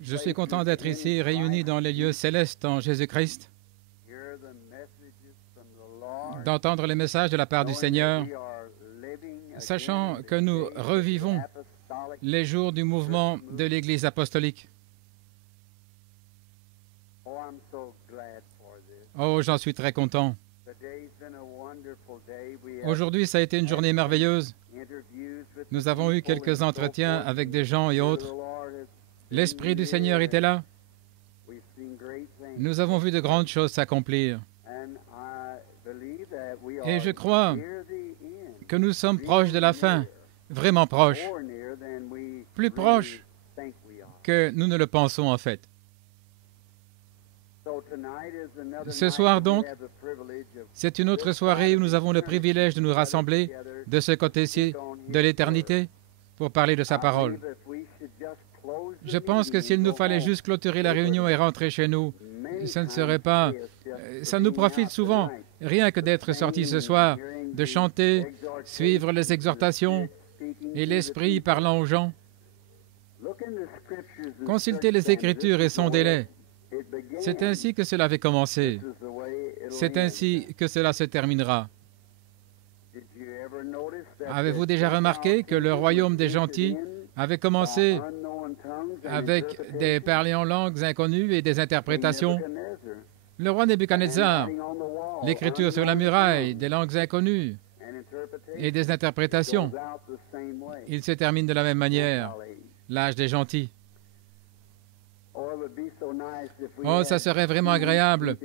Je suis content d'être ici, réunis dans les lieux célestes en Jésus-Christ, d'entendre les messages de la part du Seigneur, sachant que nous revivons les jours du mouvement de l'Église apostolique. Oh, j'en suis très content. Aujourd'hui, ça a été une journée merveilleuse. Nous avons eu quelques entretiens avec des gens et autres. L'Esprit du Seigneur était là. Nous avons vu de grandes choses s'accomplir. Et je crois que nous sommes proches de la fin, vraiment proches, plus proches que nous ne le pensons en fait. Ce soir donc, c'est une autre soirée où nous avons le privilège de nous rassembler de ce côté-ci de l'éternité pour parler de sa parole. Je pense que s'il nous fallait juste clôturer la réunion et rentrer chez nous, ça ne serait pas... Ça nous profite souvent, rien que d'être sortis ce soir, de chanter, suivre les exhortations et l'Esprit parlant aux gens. Consultez les Écritures et sondez-les. C'est ainsi que cela avait commencé. C'est ainsi que cela se terminera. Avez-vous déjà remarqué que le royaume des gentils avait commencé avec des parlers en langues inconnues et des interprétations? Le roi Nebuchadnezzar, l'écriture sur la muraille, des langues inconnues et des interprétations. Il se termine de la même manière, l'âge des gentils. Oh, ça serait vraiment agréable.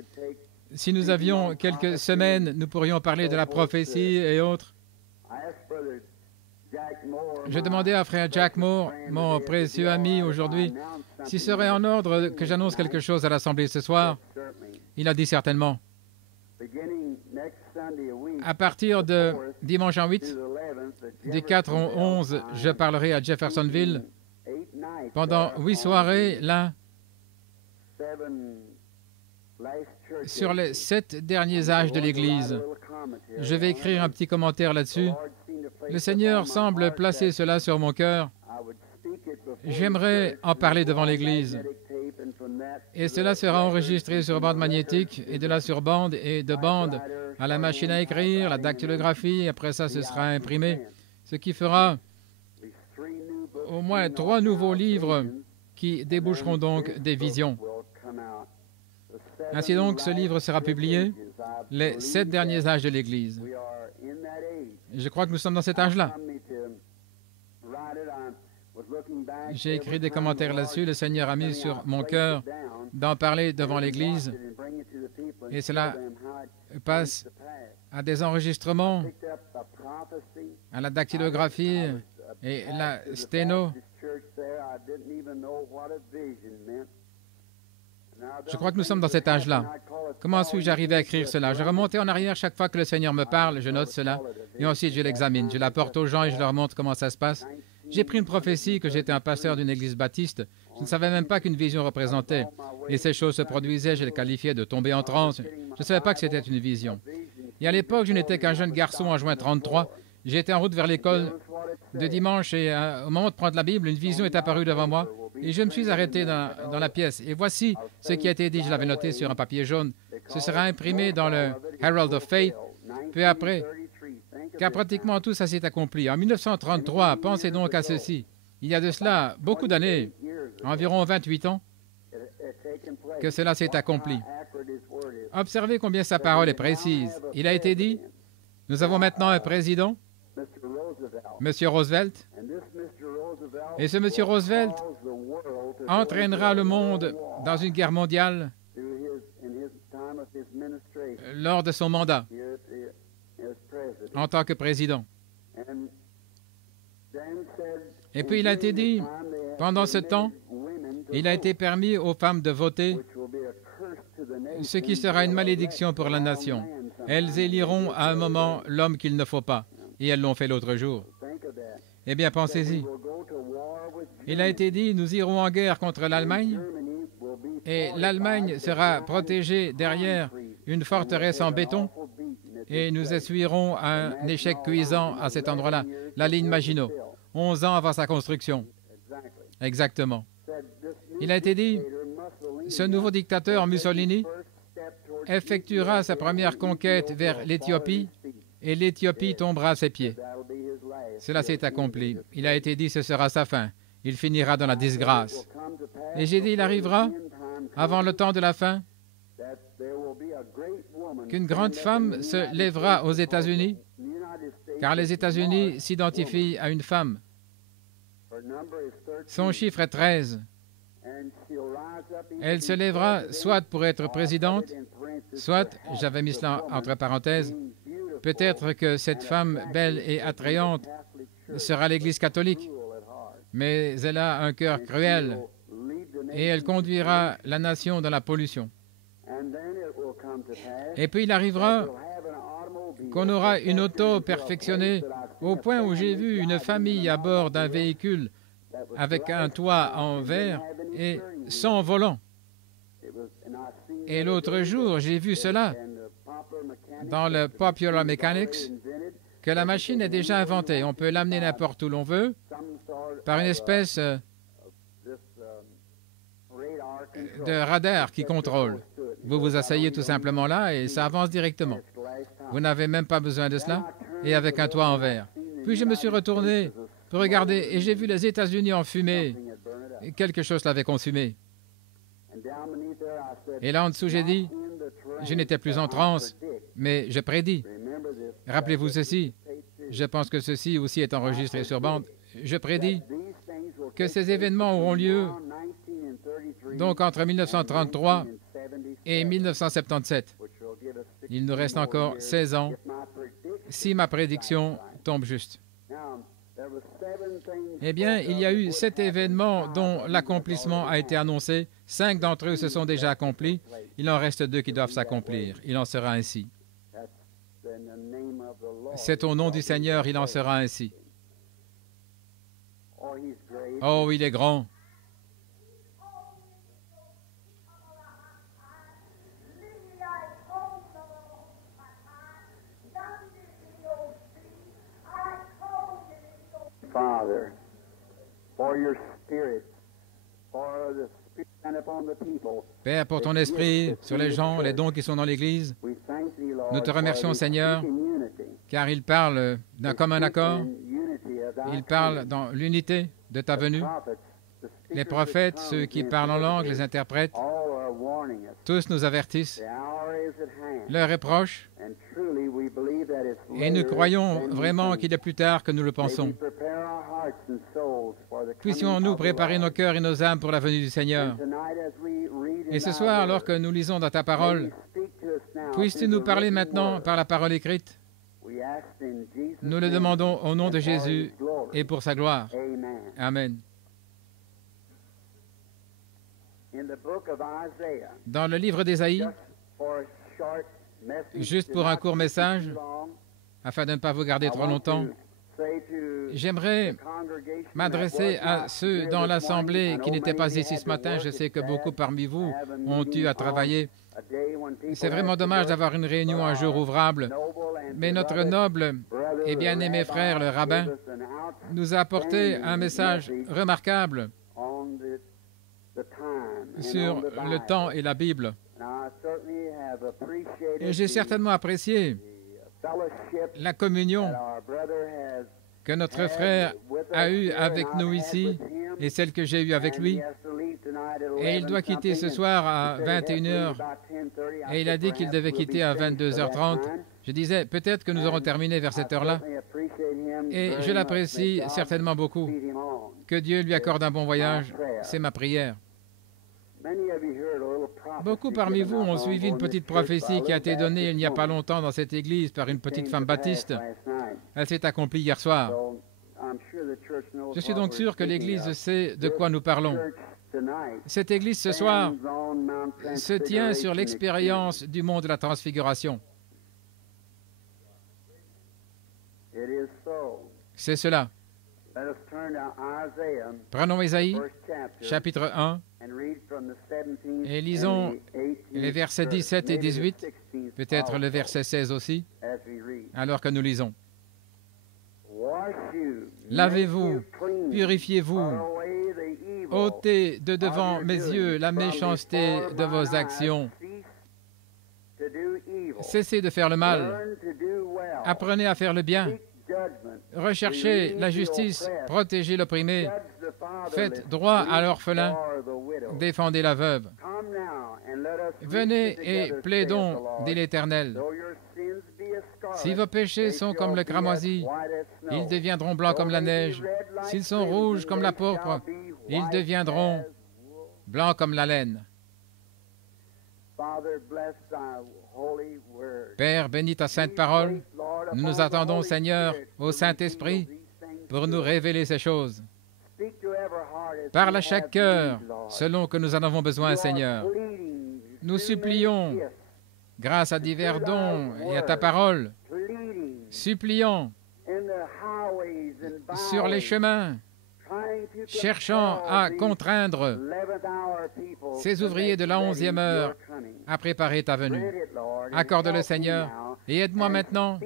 Si nous avions quelques semaines, nous pourrions parler de la prophétie et autres. Je demandais à frère Jack Moore, mon précieux ami aujourd'hui, s'il serait en ordre que j'annonce quelque chose à l'Assemblée ce soir. Il a dit certainement. À partir de dimanche en 8, du 4 au 11, je parlerai à Jeffersonville. Pendant 8 soirées, là, sur les 7 derniers âges de l'Église. Je vais écrire un petit commentaire là-dessus. Le Seigneur semble placer cela sur mon cœur. J'aimerais en parler devant l'Église. Et cela sera enregistré sur bande magnétique, et de là sur bande, et de bande à la machine à écrire, la dactylographie, après ça, ce sera imprimé. Ce qui fera au moins 3 nouveaux livres qui déboucheront donc des visions. Ainsi donc, ce livre sera publié, les 7 derniers âges de l'Église. Je crois que nous sommes dans cet âge-là. J'ai écrit des commentaires là-dessus. Le Seigneur a mis sur mon cœur d'en parler devant l'Église. Et cela passe à des enregistrements, à la dactylographie et la sténo. Je crois que nous sommes dans cet âge-là. Comment suis-je arrivé à écrire cela? Je remontais en arrière chaque fois que le Seigneur me parle, je note cela, et ensuite je l'examine. Je l'apporte aux gens et je leur montre comment ça se passe. J'ai pris une prophétie que j'étais un pasteur d'une église baptiste. Je ne savais même pas qu'une vision représentait. Et ces choses se produisaient, je les qualifiais de tomber en transe. Je ne savais pas que c'était une vision. Et à l'époque, je n'étais qu'un jeune garçon en juin 33. J'étais en route vers l'école de dimanche et au moment de prendre la Bible, une vision est apparue devant moi. Et je me suis arrêté dans la pièce. Et voici ce qui a été dit. Je l'avais noté sur un papier jaune. Ce sera imprimé dans le Herald of Faith. Peu après, car pratiquement tout ça s'est accompli. En 1933, pensez donc à ceci. Il y a de cela beaucoup d'années, environ 28 ans, que cela s'est accompli. Observez combien sa parole est précise. Il a été dit, nous avons maintenant un président, M. Roosevelt, et ce M. Roosevelt entraînera le monde dans une guerre mondiale lors de son mandat en tant que président. Et puis il a été dit, pendant ce temps, il a été permis aux femmes de voter, ce qui sera une malédiction pour la nation. Elles éliront à un moment l'homme qu'il ne faut pas, et elles l'ont fait l'autre jour. Eh bien, pensez-y. Il a été dit, nous irons en guerre contre l'Allemagne, et l'Allemagne sera protégée derrière une forteresse en béton, et nous essuierons un échec cuisant à cet endroit-là, la ligne Maginot. 11 ans avant sa construction. Exactement. Il a été dit, ce nouveau dictateur Mussolini effectuera sa première conquête vers l'Éthiopie et l'Éthiopie tombera à ses pieds. Cela s'est accompli. Il a été dit, ce sera sa fin. Il finira dans la disgrâce. Et j'ai dit, il arrivera, avant le temps de la fin, qu'une grande femme se lèvera aux États-Unis, car les États-Unis s'identifient à une femme. Son chiffre est 13. Elle se lèvera soit pour être présidente, soit, j'avais mis cela entre parenthèses, peut-être que cette femme belle et attrayante sera l'Église catholique, mais elle a un cœur cruel et elle conduira la nation dans la pollution. Et puis il arrivera qu'on aura une auto perfectionnée au point où j'ai vu une famille à bord d'un véhicule avec un toit en verre et sans volant. Et l'autre jour, j'ai vu cela dans le Popular Mechanics, que la machine est déjà inventée. On peut l'amener n'importe où l'on veut par une espèce de radar qui contrôle. Vous vous asseyez tout simplement là et ça avance directement. Vous n'avez même pas besoin de cela et avec un toit en verre. Puis je me suis retourné pour regarder et j'ai vu les États-Unis en fumée. Et quelque chose l'avait consumé. Et là en dessous, j'ai dit, je n'étais plus en transe, mais je prédis. Rappelez-vous ceci, je pense que ceci aussi est enregistré sur bande. Je prédis que ces événements auront lieu donc entre 1933 et 1977. Il nous reste encore 16 ans si ma prédiction tombe juste. Eh bien, il y a eu 7 événements dont l'accomplissement a été annoncé. 5 d'entre eux se sont déjà accomplis. Il en reste 2 qui doivent s'accomplir. Il en sera ainsi. C'est au nom du Seigneur, il en sera ainsi. Oh, il est grand. Father, for your spirit, for the spirit and upon the people. Père, pour ton esprit, sur les gens, les dons qui sont dans l'Église, nous te remercions, Seigneur, car il parle d'un commun accord, il parle dans l'unité de ta venue. Les prophètes, ceux qui parlent en langue, les interprètes, tous nous avertissent. L'heure est proche, et nous croyons vraiment qu'il est plus tard que nous le pensons. Puissions-nous préparer nos cœurs et nos âmes pour la venue du Seigneur. Et ce soir, alors que nous lisons dans ta parole, puisses-tu nous parler maintenant par la parole écrite? Nous le demandons au nom de Jésus et pour sa gloire. Amen. Dans le livre d'Ésaïe, juste pour un court message, afin de ne pas vous garder trop longtemps, j'aimerais m'adresser à ceux dans l'Assemblée qui n'étaient pas ici ce matin. Je sais que beaucoup parmi vous ont eu à travailler. C'est vraiment dommage d'avoir une réunion un jour ouvrable, mais notre noble et bien-aimé frère, le rabbin, nous a apporté un message remarquable sur le temps et la Bible. Et j'ai certainement apprécié la communion que notre frère a eue avec nous ici et celle que j'ai eue avec lui. Et il doit quitter ce soir à 21h. Et il a dit qu'il devait quitter à 22h30. Je disais, peut-être que nous aurons terminé vers cette heure-là. Et je l'apprécie certainement beaucoup. Que Dieu lui accorde un bon voyage. C'est ma prière. Beaucoup parmi vous ont suivi une petite prophétie qui a été donnée il n'y a pas longtemps dans cette église par une petite femme baptiste. Elle s'est accomplie hier soir. Je suis donc sûr que l'Église sait de quoi nous parlons. Cette Église ce soir se tient sur l'expérience du mont de la Transfiguration. C'est cela. Prenons Ésaïe, chapitre 1, et lisons les versets 17 et 18, peut-être le verset 16 aussi, alors que nous lisons. Lavez-vous, purifiez-vous, ôtez de devant mes yeux la méchanceté de vos actions. Cessez de faire le mal. Apprenez à faire le bien. Recherchez la justice, protégez l'opprimé. Faites droit à l'orphelin, défendez la veuve. Venez et plaidons, dit l'Éternel. Si vos péchés sont comme le cramoisi, ils deviendront blancs comme la neige. S'ils sont rouges comme la pourpre, ils deviendront blancs comme la laine. Père, bénis ta sainte parole. Nous nous attendons, Seigneur, au Saint-Esprit pour nous révéler ces choses. Parle à chaque cœur selon que nous en avons besoin, Seigneur. Nous supplions, grâce à divers dons et à ta parole, supplions sur les chemins, cherchant à contraindre ces ouvriers de la 11e heure à préparer ta venue. Accorde-le, Seigneur, et aide-moi maintenant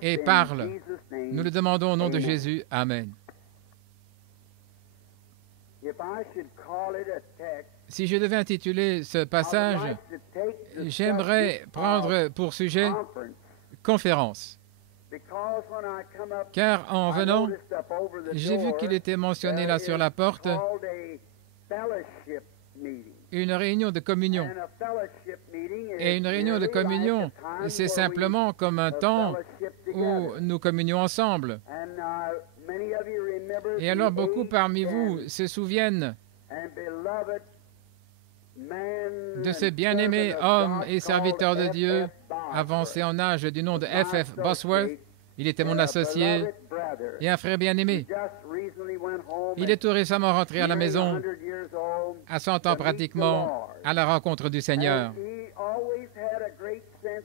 et parle. Nous le demandons au nom de Jésus. Amen. Si je devais intituler ce passage, j'aimerais prendre pour sujet « Conférence ». Car en venant, j'ai vu qu'il était mentionné là sur la porte une réunion de communion. Et une réunion de communion, c'est simplement comme un temps où nous communions ensemble. Et alors beaucoup parmi vous se souviennent de ce bien-aimé homme et serviteur de Dieu, avancé en âge du nom de F.F. Bosworth. Il était mon associé et un frère bien-aimé. Il est tout récemment rentré à la maison, à 100 ans pratiquement, à la rencontre du Seigneur.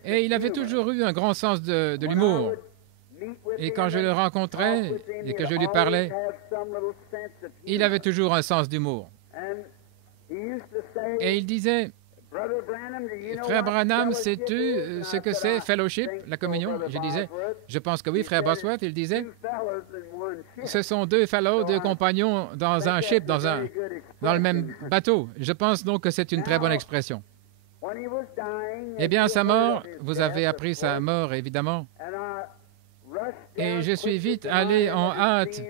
Et il avait toujours eu un grand sens de l'humour. Et quand je le rencontrais et que je lui parlais, il avait toujours un sens d'humour. Et il disait, « Frère Branham, sais-tu ce que c'est fellowship, la communion ?» Je disais, « Je pense que oui, frère Bosworth. » Il disait, « Ce sont deux fellows, deux compagnons dans un ship, dans le même bateau. » Je pense donc que c'est une très bonne expression. Eh bien, sa mort, vous avez appris sa mort, évidemment. Et je suis vite allé en hâte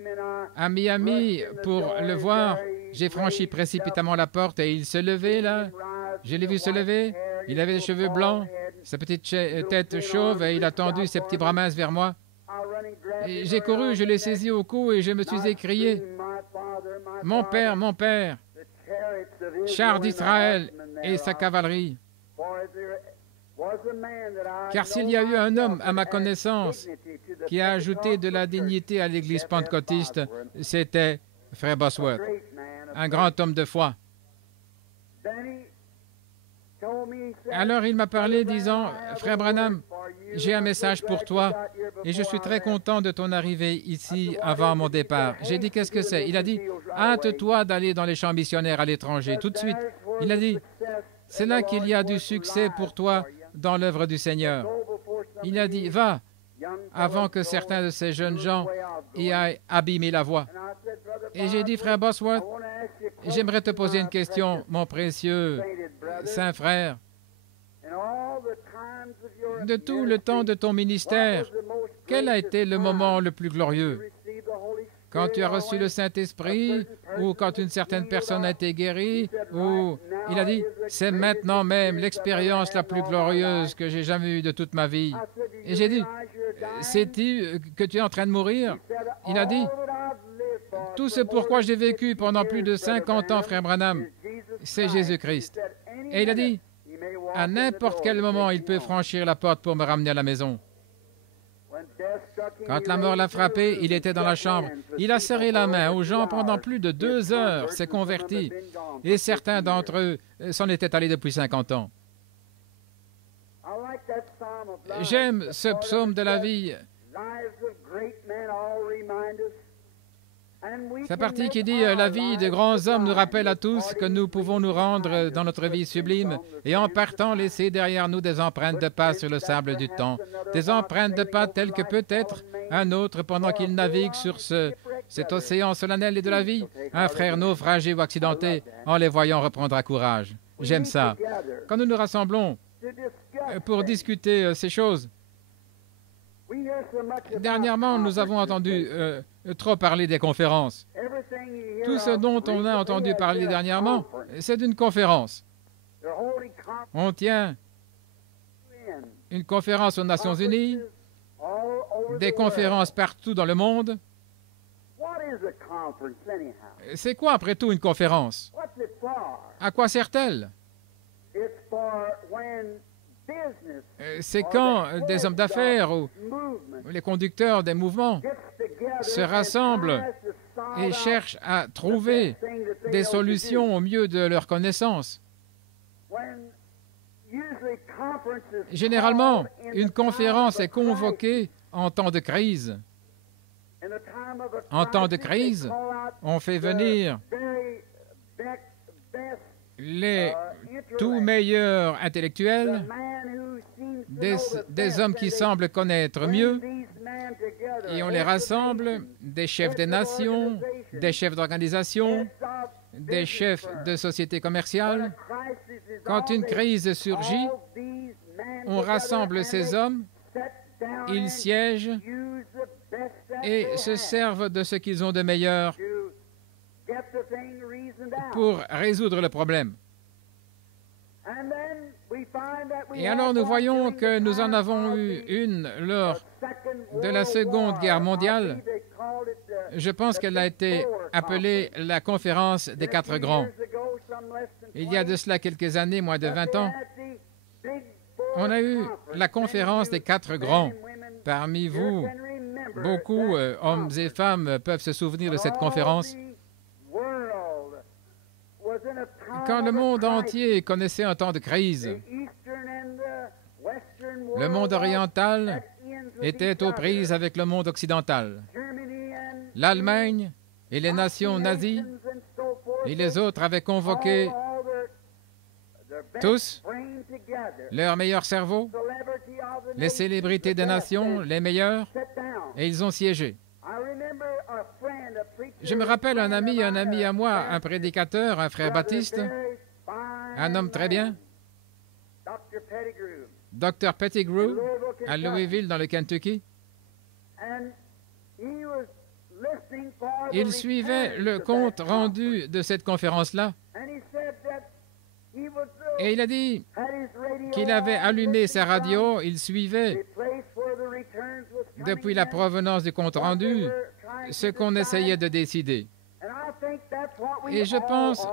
à Miami pour le voir. J'ai franchi précipitamment la porte et il se levait là. Je l'ai vu se lever. Il avait des cheveux blancs, sa petite tête chauve et il a tendu ses petits bras minces vers moi. J'ai couru, je l'ai saisi au cou et je me suis écrié, « Mon père, char d'Israël et sa cavalerie. » Car s'il y a eu un homme à ma connaissance qui a ajouté de la dignité à l'Église pentecôtiste, c'était frère Bosworth, un grand homme de foi. Alors il m'a parlé disant, « Frère Branham, j'ai un message pour toi et je suis très content de ton arrivée ici avant mon départ. » J'ai dit, « Qu'est-ce que c'est ?» Il a dit, « Hâte-toi d'aller dans les champs missionnaires à l'étranger, tout de suite. » Il a dit, « C'est là qu'il y a du succès pour toi dans l'œuvre du Seigneur. » Il a dit, « Va, avant que certains de ces jeunes gens y aient abîmé la voie. » Et j'ai dit, « Frère Bosworth, j'aimerais te poser une question, mon précieux saint frère. De tout le temps de ton ministère, quel a été le moment le plus glorieux? Quand tu as reçu le Saint-Esprit ou quand une certaine personne a été guérie ou... Il a dit, c'est maintenant même l'expérience la plus glorieuse que j'ai jamais eue de toute ma vie. Et j'ai dit, sais-tu que tu es en train de mourir? Il a dit, tout ce pourquoi j'ai vécu pendant plus de 50 ans, frère Branham, c'est Jésus-Christ. Et il a dit, à n'importe quel moment, il peut franchir la porte pour me ramener à la maison. Quand la mort l'a frappé, il était dans la chambre. Il a serré la main aux gens pendant plus de 2 heures, s'est converti. Et certains d'entre eux s'en étaient allés depuis 50 ans. J'aime ce psaume de la vie. Sa partie qui dit la vie de grands hommes nous rappelle à tous que nous pouvons nous rendre dans notre vie sublime et en partant laisser derrière nous des empreintes de pas sur le sable du temps, des empreintes de pas telles que peut-être un autre pendant qu'il navigue sur cet océan solennel et de la vie, un frère naufragé ou accidenté, en les voyant reprendra courage. J'aime ça. Quand nous nous rassemblons pour discuter ces choses, dernièrement, nous avons entendu trop parler des conférences. Tout ce dont on a entendu parler dernièrement, c'est d'une conférence. On tient une conférence aux Nations Unies, des conférences partout dans le monde. C'est quoi, après tout, une conférence? À quoi sert-elle? C'est quand des hommes d'affaires ou les conducteurs des mouvements se rassemblent et cherchent à trouver des solutions au mieux de leurs connaissances. Généralement, une conférence est convoquée en temps de crise. En temps de crise, on fait venir les tout meilleurs intellectuels, des hommes qui semblent connaître mieux, et on les rassemble, des chefs des nations, des chefs d'organisation, des chefs de sociétés commerciales. Quand une crise surgit, on rassemble ces hommes, ils siègent et se servent de ce qu'ils ont de meilleur pour résoudre le problème. Et alors nous voyons que nous en avons eu une lors de la Seconde Guerre mondiale. Je pense qu'elle a été appelée la conférence des quatre grands. Il y a de cela quelques années, moins de 20 ans, on a eu la conférence des quatre grands. Parmi vous, beaucoup, hommes et femmes, peuvent se souvenir de cette conférence. Quand le monde entier connaissait un temps de crise, le monde oriental était aux prises avec le monde occidental. L'Allemagne et les nations nazies et les autres avaient convoqué tous leurs meilleurs cerveaux, les célébrités des nations, les meilleurs, et ils ont siégé. Je me rappelle un ami à moi, un prédicateur, un frère baptiste, un homme très bien, Dr. Pettigrew, à Louisville, dans le Kentucky. Il suivait le compte rendu de cette conférence-là. Et il a dit qu'il avait allumé sa radio, il suivait, depuis la provenance du compte rendu, ce qu'on essayait de décider. Et je pense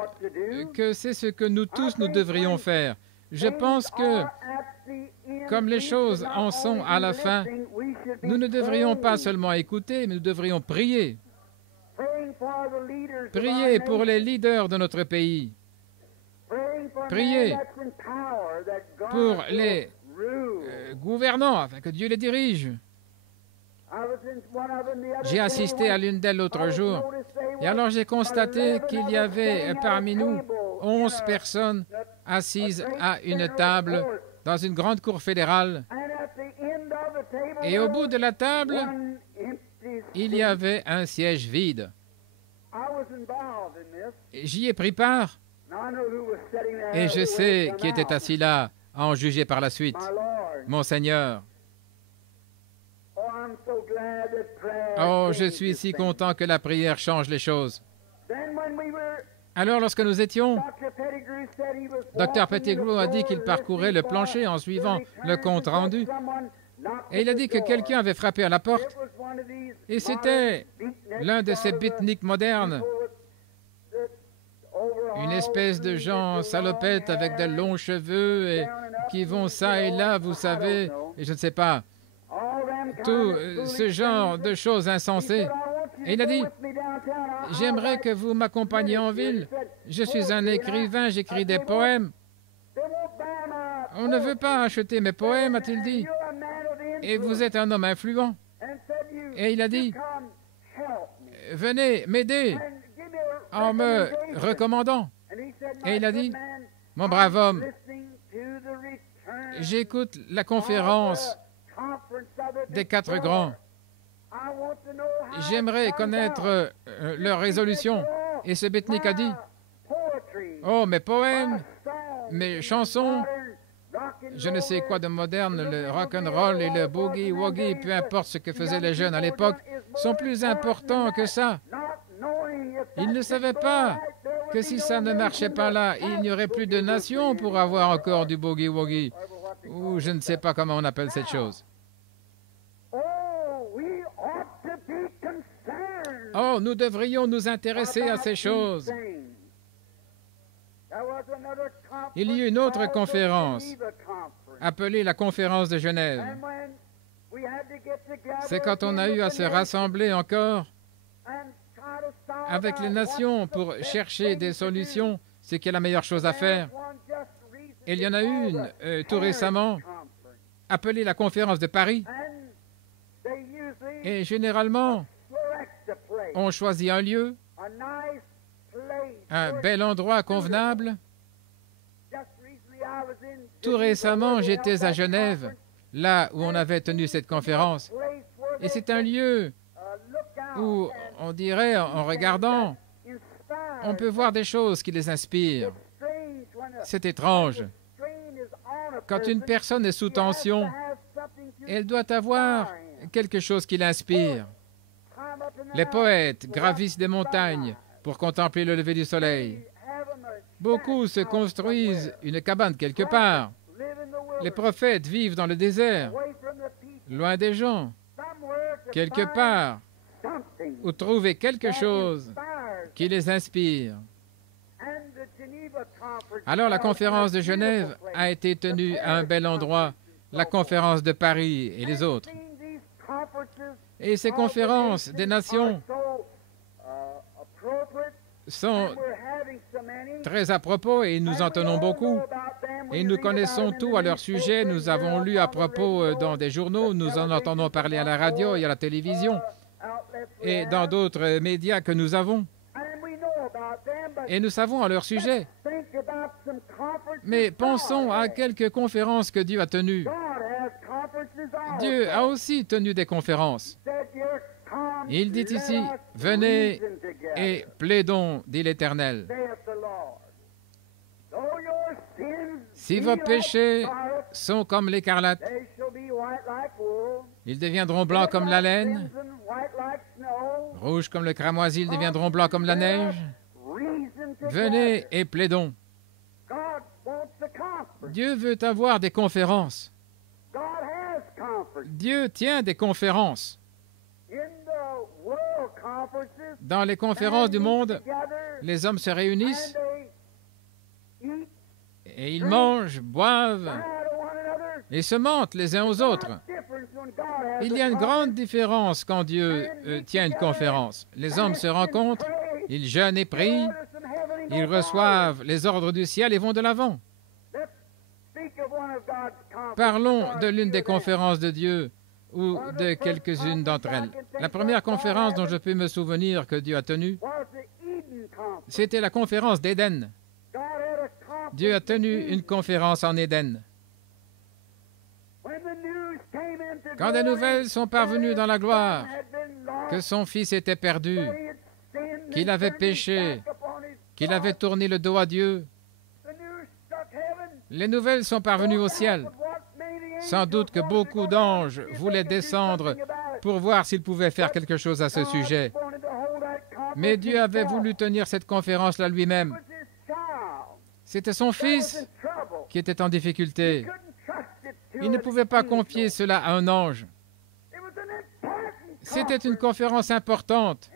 que c'est ce que nous tous, nous devrions faire. Je pense que, comme les choses en sont à la fin, nous ne devrions pas seulement écouter, mais nous devrions prier. Prier pour les leaders de notre pays. Prier pour les gouvernants, afin que Dieu les dirige. J'ai assisté à l'une d'elles l'autre jour, et alors j'ai constaté qu'il y avait parmi nous 11 personnes assises à une table dans une grande cour fédérale. Et au bout de la table, il y avait un siège vide. J'y ai pris part, et je sais qui était assis là, à en juger par la suite. Mon Seigneur. Oh, je suis si content que la prière change les choses. Alors, lorsque nous étions, Dr. Pettigrew a dit qu'il parcourait le plancher en suivant le compte rendu. Et il a dit que quelqu'un avait frappé à la porte. Et c'était l'un de ces beatniks modernes. Une espèce de gens salopettes avec de longs cheveux et qui vont ça et là, vous savez, et je ne sais pas. Tout ce genre de choses insensées. Et il a dit, j'aimerais que vous m'accompagniez en ville. Je suis un écrivain, j'écris des poèmes. On ne veut pas acheter mes poèmes, a-t-il dit. Et vous êtes un homme influent. Et il a dit, venez m'aider en me recommandant. Et il a dit, mon brave homme, j'écoute la conférence des 4 grands. J'aimerais connaître leur résolution. Et ce Betnik a dit, oh, mes poèmes, mes chansons, je ne sais quoi de moderne, le rock'n'roll et le boogie-woogie, peu importe ce que faisaient les jeunes à l'époque, sont plus importants que ça. Ils ne savaient pas que si ça ne marchait pas là, il n'y aurait plus de nation pour avoir encore du boogie-woogie. Ou je ne sais pas comment on appelle cette chose. Oh, nous devrions nous intéresser à ces choses. Il y a eu une autre conférence, appelée la conférence de Genève. C'est quand on a eu à se rassembler encore avec les nations pour chercher des solutions, ce qui est la meilleure chose à faire. Et il y en a une tout récemment, appelée la conférence de Paris. Et généralement, on choisit un lieu, un bel endroit convenable. Tout récemment, j'étais à Genève, là où on avait tenu cette conférence. Et c'est un lieu où, on dirait, en regardant, on peut voir des choses qui les inspirent. C'est étrange. Quand une personne est sous tension, elle doit avoir quelque chose qui l'inspire. Les poètes gravissent des montagnes pour contempler le lever du soleil. Beaucoup se construisent une cabane quelque part. Les prophètes vivent dans le désert, loin des gens, quelque part, où trouver quelque chose qui les inspire. Alors la conférence de Genève a été tenue à un bel endroit, la conférence de Paris et les autres. Et ces conférences des nations sont très à propos et nous en tenons beaucoup. Et nous connaissons tout à leur sujet. Nous avons lu à propos dans des journaux, nous en entendons parler à la radio et à la télévision et dans d'autres médias que nous avons. Et nous savons à leur sujet. Mais pensons à quelques conférences que Dieu a tenues. Dieu a aussi tenu des conférences. Il dit ici, « Venez et plaidons, dit l'Éternel. Si vos péchés sont comme l'écarlate, ils deviendront blancs comme la laine, rouges comme le cramoisi, ils deviendront blancs comme la neige. Venez et plaidons. » Dieu veut avoir des conférences. Dieu tient des conférences. Dans les conférences du monde, les hommes se réunissent et ils mangent, boivent et se mentent les uns aux autres. Il y a une grande différence quand Dieu tient une conférence. Les hommes se rencontrent, ils jeûnent et prient, ils reçoivent les ordres du ciel et vont de l'avant. Parlons de l'une des conférences de Dieu ou de quelques-unes d'entre elles. La première conférence dont je peux me souvenir que Dieu a tenue, c'était la conférence d'Éden. Dieu a tenu une conférence en Éden. Quand des nouvelles sont parvenues dans la gloire que son fils était perdu, qu'il avait péché, qu'il avait tourné le dos à Dieu, les nouvelles sont parvenues au ciel. Sans doute que beaucoup d'anges voulaient descendre pour voir s'ils pouvaient faire quelque chose à ce sujet. Mais Dieu avait voulu tenir cette conférence-là lui-même. C'était son fils qui était en difficulté. Il ne pouvait pas confier cela à un ange. C'était une conférence importante.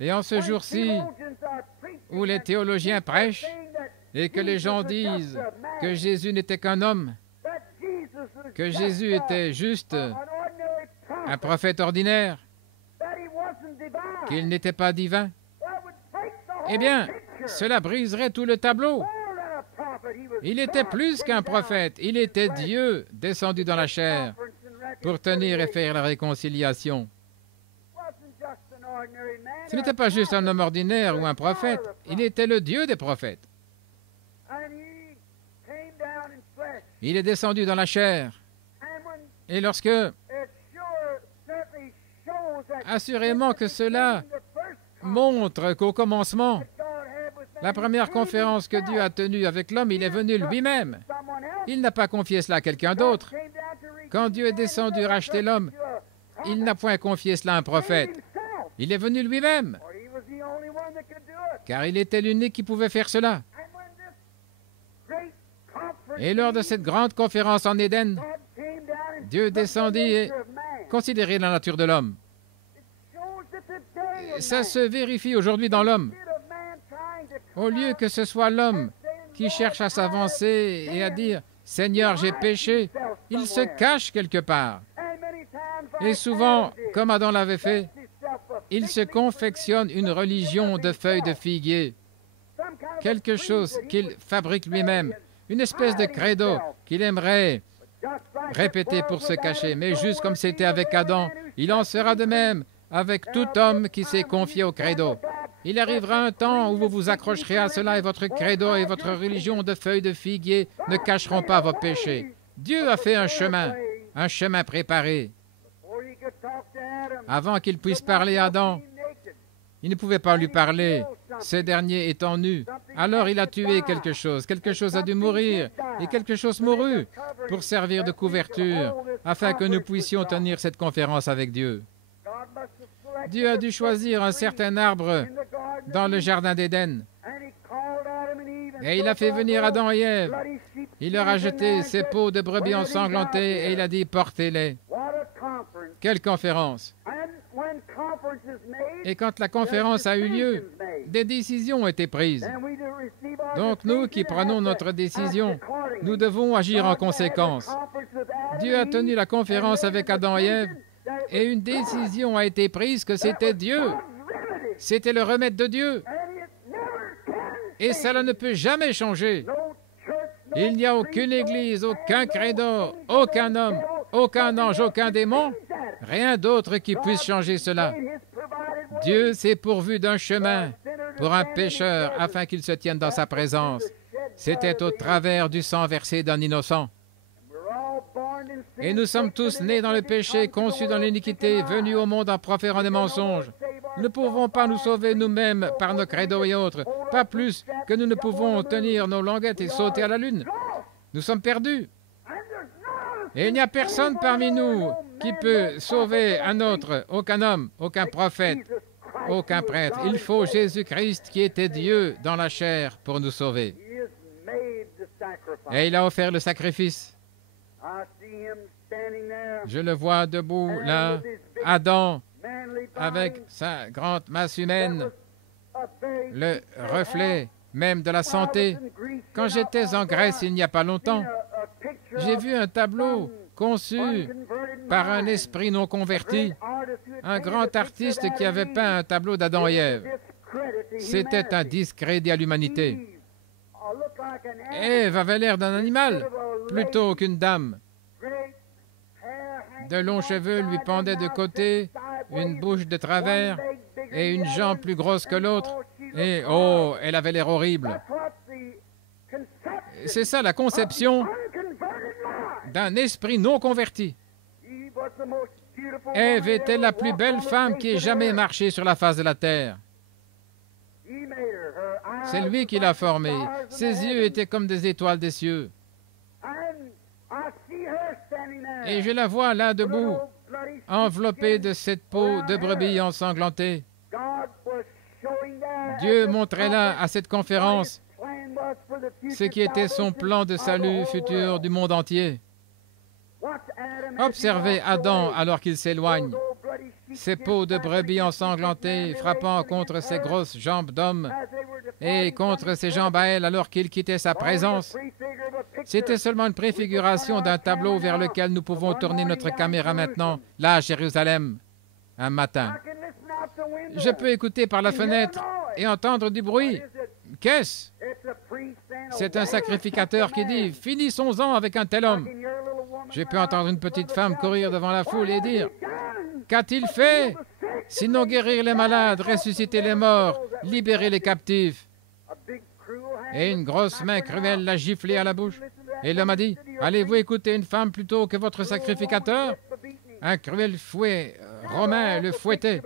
Et en ce jour-ci, où les théologiens prêchent et que les gens disent que Jésus n'était qu'un homme, que Jésus était juste un prophète ordinaire, qu'il n'était pas divin, eh bien, cela briserait tout le tableau. Il était plus qu'un prophète, il était Dieu descendu dans la chair pour tenir et faire la réconciliation. Ce n'était pas juste un homme ordinaire ou un prophète, il était le Dieu des prophètes. Il est descendu dans la chair. Et lorsque, assurément que cela montre qu'au commencement, la première conférence que Dieu a tenue avec l'homme, il est venu lui-même. Il n'a pas confié cela à quelqu'un d'autre. Quand Dieu est descendu racheter l'homme, il n'a point confié cela à un prophète. Il est venu lui-même, car il était l'unique qui pouvait faire cela. Et lors de cette grande conférence en Éden, Dieu descendit et considérait la nature de l'homme. Ça se vérifie aujourd'hui dans l'homme. Au lieu que ce soit l'homme qui cherche à s'avancer et à dire « Seigneur, j'ai péché », il se cache quelque part. Et souvent, comme Adam l'avait fait, il se confectionne une religion de feuilles de figuier, quelque chose qu'il fabrique lui-même, une espèce de credo qu'il aimerait répéter pour se cacher. Mais juste comme c'était avec Adam, il en sera de même avec tout homme qui s'est confié au credo. Il arrivera un temps où vous vous accrocherez à cela et votre credo et votre religion de feuilles de figuier ne cacheront pas vos péchés. Dieu a fait un chemin préparé. Avant qu'il puisse parler à Adam, il ne pouvait pas lui parler, ce dernier étant nu. Alors il a tué quelque chose a dû mourir, et quelque chose mourut pour servir de couverture, afin que nous puissions tenir cette conférence avec Dieu. Dieu a dû choisir un certain arbre dans le jardin d'Éden, et il a fait venir Adam et Ève. Il leur a jeté ses peaux de brebis ensanglantées, et il a dit « portez-les ». Quelle conférence! Et quand la conférence a eu lieu, des décisions ont été prises. Donc nous qui prenons notre décision, nous devons agir en conséquence. Dieu a tenu la conférence avec Adam et Ève, et une décision a été prise que c'était Dieu. C'était le remède de Dieu. Et cela ne peut jamais changer. Il n'y a aucune église, aucun credo, aucun homme, aucun ange, aucun démon, rien d'autre qui puisse changer cela. Dieu s'est pourvu d'un chemin pour un pécheur afin qu'il se tienne dans sa présence. C'était au travers du sang versé d'un innocent. Et nous sommes tous nés dans le péché, conçus dans l'iniquité, venus au monde en proférant des mensonges. Nous ne pouvons pas nous sauver nous-mêmes par nos credos et autres, pas plus que nous ne pouvons tenir nos languettes et sauter à la lune. Nous sommes perdus. Et il n'y a personne parmi nous qui peut sauver un autre, aucun homme, aucun prophète, aucun prêtre. Il faut Jésus-Christ qui était Dieu dans la chair pour nous sauver. Et il a offert le sacrifice. Je le vois debout là, Adam, avec sa grande masse humaine, le reflet même de la santé. Quand j'étais en Grèce il n'y a pas longtemps, j'ai vu un tableau conçu par un esprit non converti, un grand artiste qui avait peint un tableau d'Adam et Ève. C'était un discrédit à l'humanité. Ève avait l'air d'un animal plutôt qu'une dame. De longs cheveux lui pendaient de côté, une bouche de travers et une jambe plus grosse que l'autre. Et oh, elle avait l'air horrible. C'est ça la conception d'un esprit non converti. Ève était la plus belle femme qui ait jamais marché sur la face de la terre. C'est lui qui l'a formée. Ses yeux étaient comme des étoiles des cieux. Et je la vois là debout, enveloppée de cette peau de brebis ensanglantée. Dieu montrait là, à cette conférence, ce qui était son plan de salut futur du monde entier. Observez Adam alors qu'il s'éloigne, ses peaux de brebis ensanglantées frappant contre ses grosses jambes d'homme et contre ses jambes à elle alors qu'il quittait sa présence. C'était seulement une préfiguration d'un tableau vers lequel nous pouvons tourner notre caméra maintenant, là à Jérusalem, un matin. Je peux écouter par la fenêtre et entendre du bruit. Qu'est-ce? C'est un sacrificateur qui dit « Finissons-en avec un tel homme ». Je peux entendre une petite femme courir devant la foule et dire « Qu'a-t-il fait? Sinon guérir les malades, ressusciter les morts, libérer les captifs. Et une grosse main cruelle l'a giflé à la bouche. Et l'homme a dit, allez-vous écouter une femme plutôt que votre sacrificateur? Un cruel fouet romain le fouettait.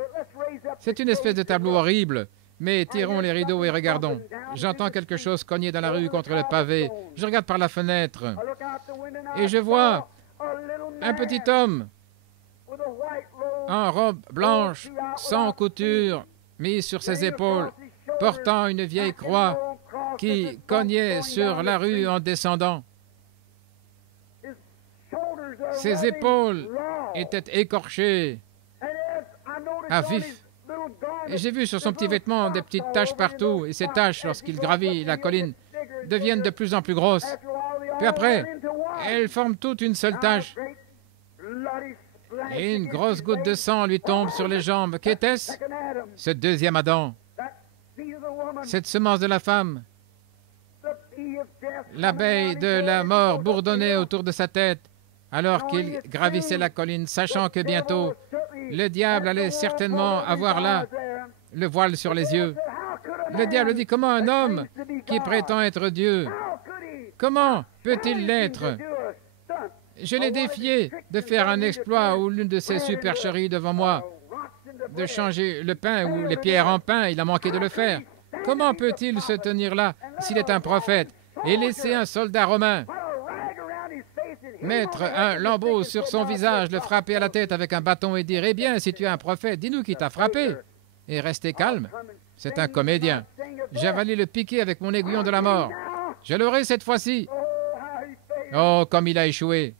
C'est une espèce de tableau horrible. Mais tirons les rideaux et regardons. J'entends quelque chose cogner dans la rue contre le pavé. Je regarde par la fenêtre. Et je vois un petit homme en robe blanche, sans couture, mise sur ses épaules, portant une vieille croix qui cognait sur la rue en descendant. Ses épaules étaient écorchées à vif. Et j'ai vu sur son petit vêtement des petites taches partout, et ces taches, lorsqu'il gravit la colline, deviennent de plus en plus grosses. Puis après, elles forment toute une seule tache. Et une grosse goutte de sang lui tombe sur les jambes. Qu'était-ce? Ce deuxième Adam. Cette semence de la femme. L'abeille de la mort bourdonnait autour de sa tête, alors qu'il gravissait la colline, sachant que bientôt, le diable allait certainement avoir là le voile sur les yeux. Le diable dit, comment un homme qui prétend être Dieu, comment peut-il l'être? Je l'ai défié de faire un exploit ou l'une de ces supercheries devant moi, de changer le pain ou les pierres en pain, il a manqué de le faire. Comment peut-il se tenir là s'il est un prophète et laisser un soldat romain mettre un lambeau sur son visage, le frapper à la tête avec un bâton et dire « Eh bien, si tu es un prophète, dis-nous qui t'a frappé » et rester calme? C'est un comédien. J'ai avalé le piquet avec mon aiguillon de la mort. Je l'aurai cette fois-ci. Oh, comme il a échoué.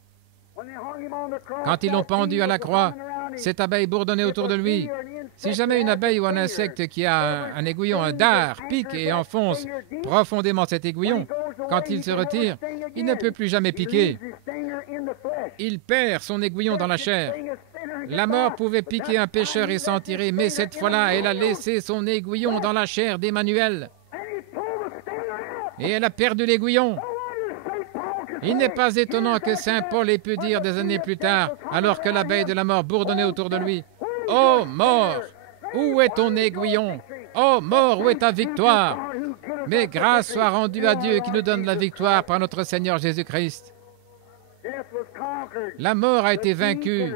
Quand ils l'ont pendu à la croix, cette abeille bourdonnait autour de lui. Si jamais une abeille ou un insecte qui a un aiguillon, un dard, pique et enfonce profondément cet aiguillon, quand il se retire, il ne peut plus jamais piquer. Il perd son aiguillon dans la chair. La mort pouvait piquer un pécheur et s'en tirer, mais cette fois-là, elle a laissé son aiguillon dans la chair d'Emmanuel. Et elle a perdu l'aiguillon. Il n'est pas étonnant que saint Paul ait pu dire des années plus tard, alors que l'abeille de la mort bourdonnait autour de lui, « Ô mort, où est ton aiguillon? Ô mort, où est ta victoire? » Mais grâce soit rendue à Dieu qui nous donne la victoire par notre Seigneur Jésus-Christ. La mort a été vaincue.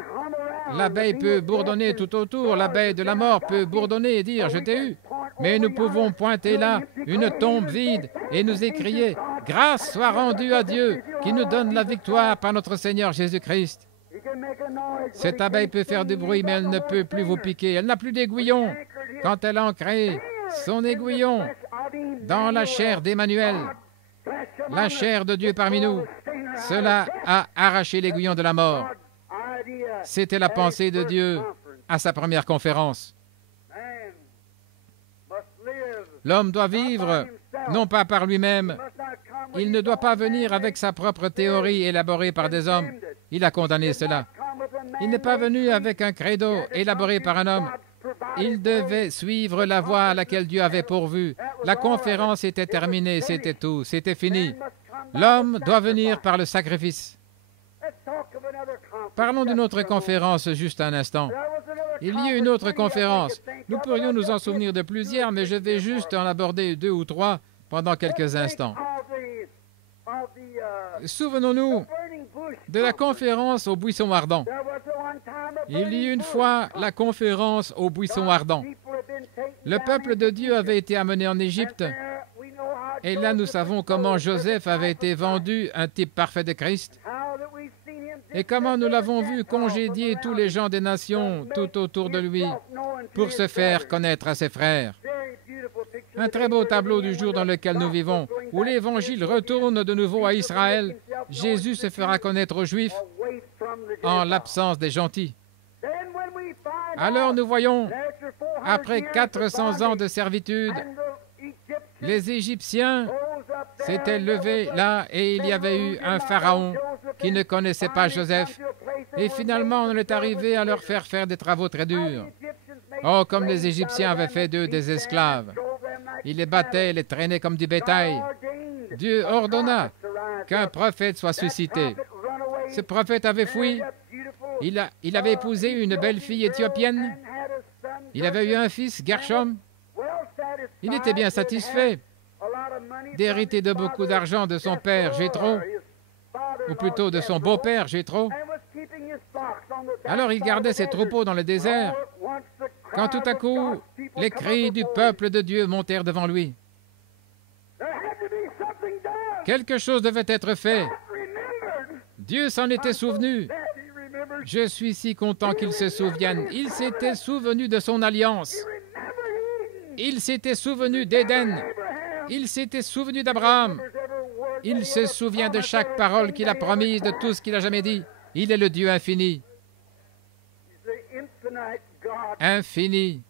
L'abeille peut bourdonner tout autour, l'abeille de la mort peut bourdonner et dire « Je t'ai eu ». Mais nous pouvons pointer là une tombe vide et nous écrier « Grâce soit rendue à Dieu qui nous donne la victoire par notre Seigneur Jésus-Christ ». Cette abeille peut faire du bruit, mais elle ne peut plus vous piquer. Elle n'a plus d'aiguillon. Quand elle a ancré son aiguillon dans la chair d'Emmanuel, la chair de Dieu parmi nous, cela a arraché l'aiguillon de la mort. C'était la pensée de Dieu à sa première conférence. L'homme doit vivre, non pas par lui-même. Il ne doit pas venir avec sa propre théorie élaborée par des hommes. Il a condamné cela. Il n'est pas venu avec un credo élaboré par un homme. Il devait suivre la voie à laquelle Dieu avait pourvu. La conférence était terminée, c'était tout, c'était fini. L'homme doit venir par le sacrifice. Parlons d'une autre conférence juste un instant. Il y a une autre conférence. Nous pourrions nous en souvenir de plusieurs, mais je vais juste en aborder 2 ou 3 pendant quelques instants. Souvenons-nous de la conférence au buisson ardent. Il y a une fois la conférence au buisson ardent. Le peuple de Dieu avait été amené en Égypte, et là nous savons comment Joseph avait été vendu, un type parfait de Christ, et comment nous l'avons vu congédier tous les gens des nations tout autour de lui pour se faire connaître à ses frères. Un très beau tableau du jour dans lequel nous vivons, où l'Évangile retourne de nouveau à Israël. Jésus se fera connaître aux Juifs en l'absence des gentils. Alors nous voyons, après 400 ans de servitude, les Égyptiens s'étaient levés là et il y avait eu un pharaon qui ne connaissait pas Joseph. Et finalement, on est arrivé à leur faire des travaux très durs. Oh, comme les Égyptiens avaient fait d'eux des esclaves. Ils les battaient, les traînaient comme du bétail. Dieu ordonna qu'un prophète soit suscité. Ce prophète avait fui. Il avait épousé une belle fille éthiopienne Il avait eu un fils, Gershom. Il était bien satisfait d'hériter de beaucoup d'argent de son père, Jéthro, ou plutôt de son beau-père, Jéthro. Alors il gardait ses troupeaux dans le désert, quand tout à coup, les cris du peuple de Dieu montèrent devant lui. Quelque chose devait être fait. Dieu s'en était souvenu. Je suis si content qu'il se souvienne. Il s'était souvenu de son alliance. Il s'était souvenu d'Éden. Il s'était souvenu d'Abraham. Il se souvient de chaque parole qu'il a promise, de tout ce qu'il a jamais dit. Il est le Dieu infini. Infini.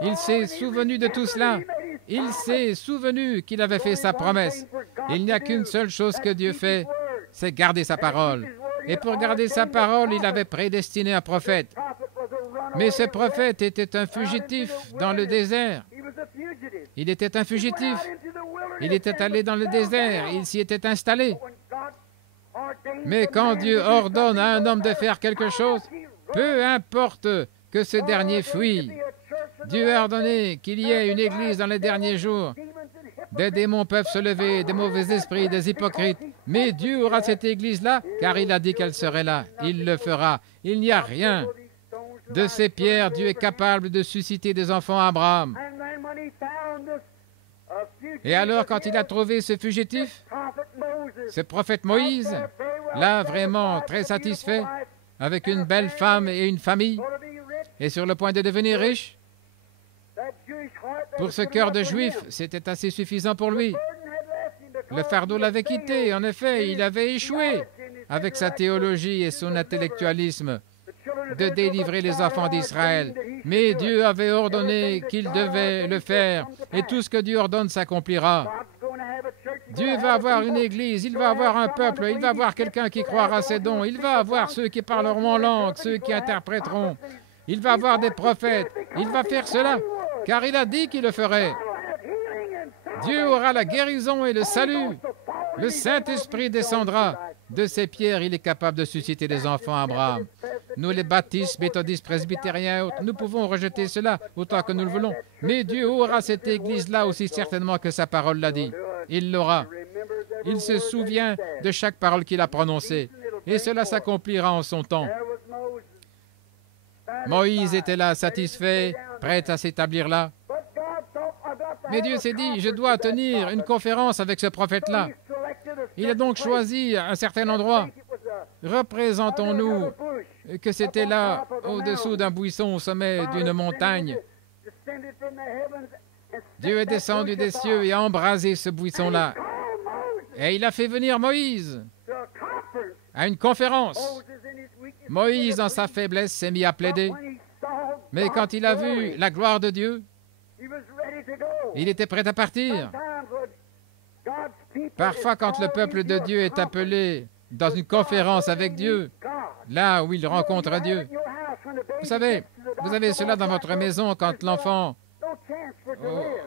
Il s'est souvenu de tout cela. Il s'est souvenu qu'il avait fait sa promesse. Il n'y a qu'une seule chose que Dieu fait, c'est garder sa parole. Et pour garder sa parole, il avait prédestiné un prophète. Mais ce prophète était un fugitif dans le désert. Il était un fugitif. Il était allé dans le désert. Il s'y était installé. Mais quand Dieu ordonne à un homme de faire quelque chose, peu importe que ce dernier fuit. Dieu a ordonné qu'il y ait une église dans les derniers jours. Des démons peuvent se lever, des mauvais esprits, des hypocrites. Mais Dieu aura cette église-là, car il a dit qu'elle serait là. Il le fera. Il n'y a rien. De ces pierres, Dieu est capable de susciter des enfants à Abraham. Et alors, quand il a trouvé ce fugitif, ce prophète Moïse, là, vraiment très satisfait, avec une belle femme et une famille, et sur le point de devenir riche, pour ce cœur de juif, c'était assez suffisant pour lui. Le fardeau l'avait quitté. En effet, il avait échoué avec sa théologie et son intellectualisme de délivrer les enfants d'Israël. Mais Dieu avait ordonné qu'il devait le faire, et tout ce que Dieu ordonne s'accomplira. Dieu va avoir une église, il va avoir un peuple, il va avoir quelqu'un qui croira à ses dons, il va avoir ceux qui parleront en langue, ceux qui interpréteront, il va avoir des prophètes, il va faire cela, car il a dit qu'il le ferait. Dieu aura la guérison et le salut. Le Saint-Esprit descendra. De ces pierres, il est capable de susciter des enfants à Abraham. Nous, les baptistes, méthodistes, presbytériens, nous pouvons rejeter cela autant que nous le voulons. Mais Dieu aura cette Église-là aussi certainement que sa parole l'a dit. Il l'aura. Il se souvient de chaque parole qu'il a prononcée. Et cela s'accomplira en son temps. Moïse était là, satisfait, prêt à s'établir là. Mais Dieu s'est dit, je dois tenir une conférence avec ce prophète-là. Il a donc choisi un certain endroit. Représentons-nous que c'était là, au-dessous d'un buisson, au sommet d'une montagne. Dieu est descendu des cieux et a embrasé ce buisson-là. Et il a fait venir Moïse à une conférence. Moïse, dans sa faiblesse, s'est mis à plaider. Mais quand il a vu la gloire de Dieu, il était prêt à partir. Parfois, quand le peuple de Dieu est appelé dans une conférence avec Dieu, là où il rencontre Dieu, vous savez, vous avez cela dans votre maison quand l'enfant,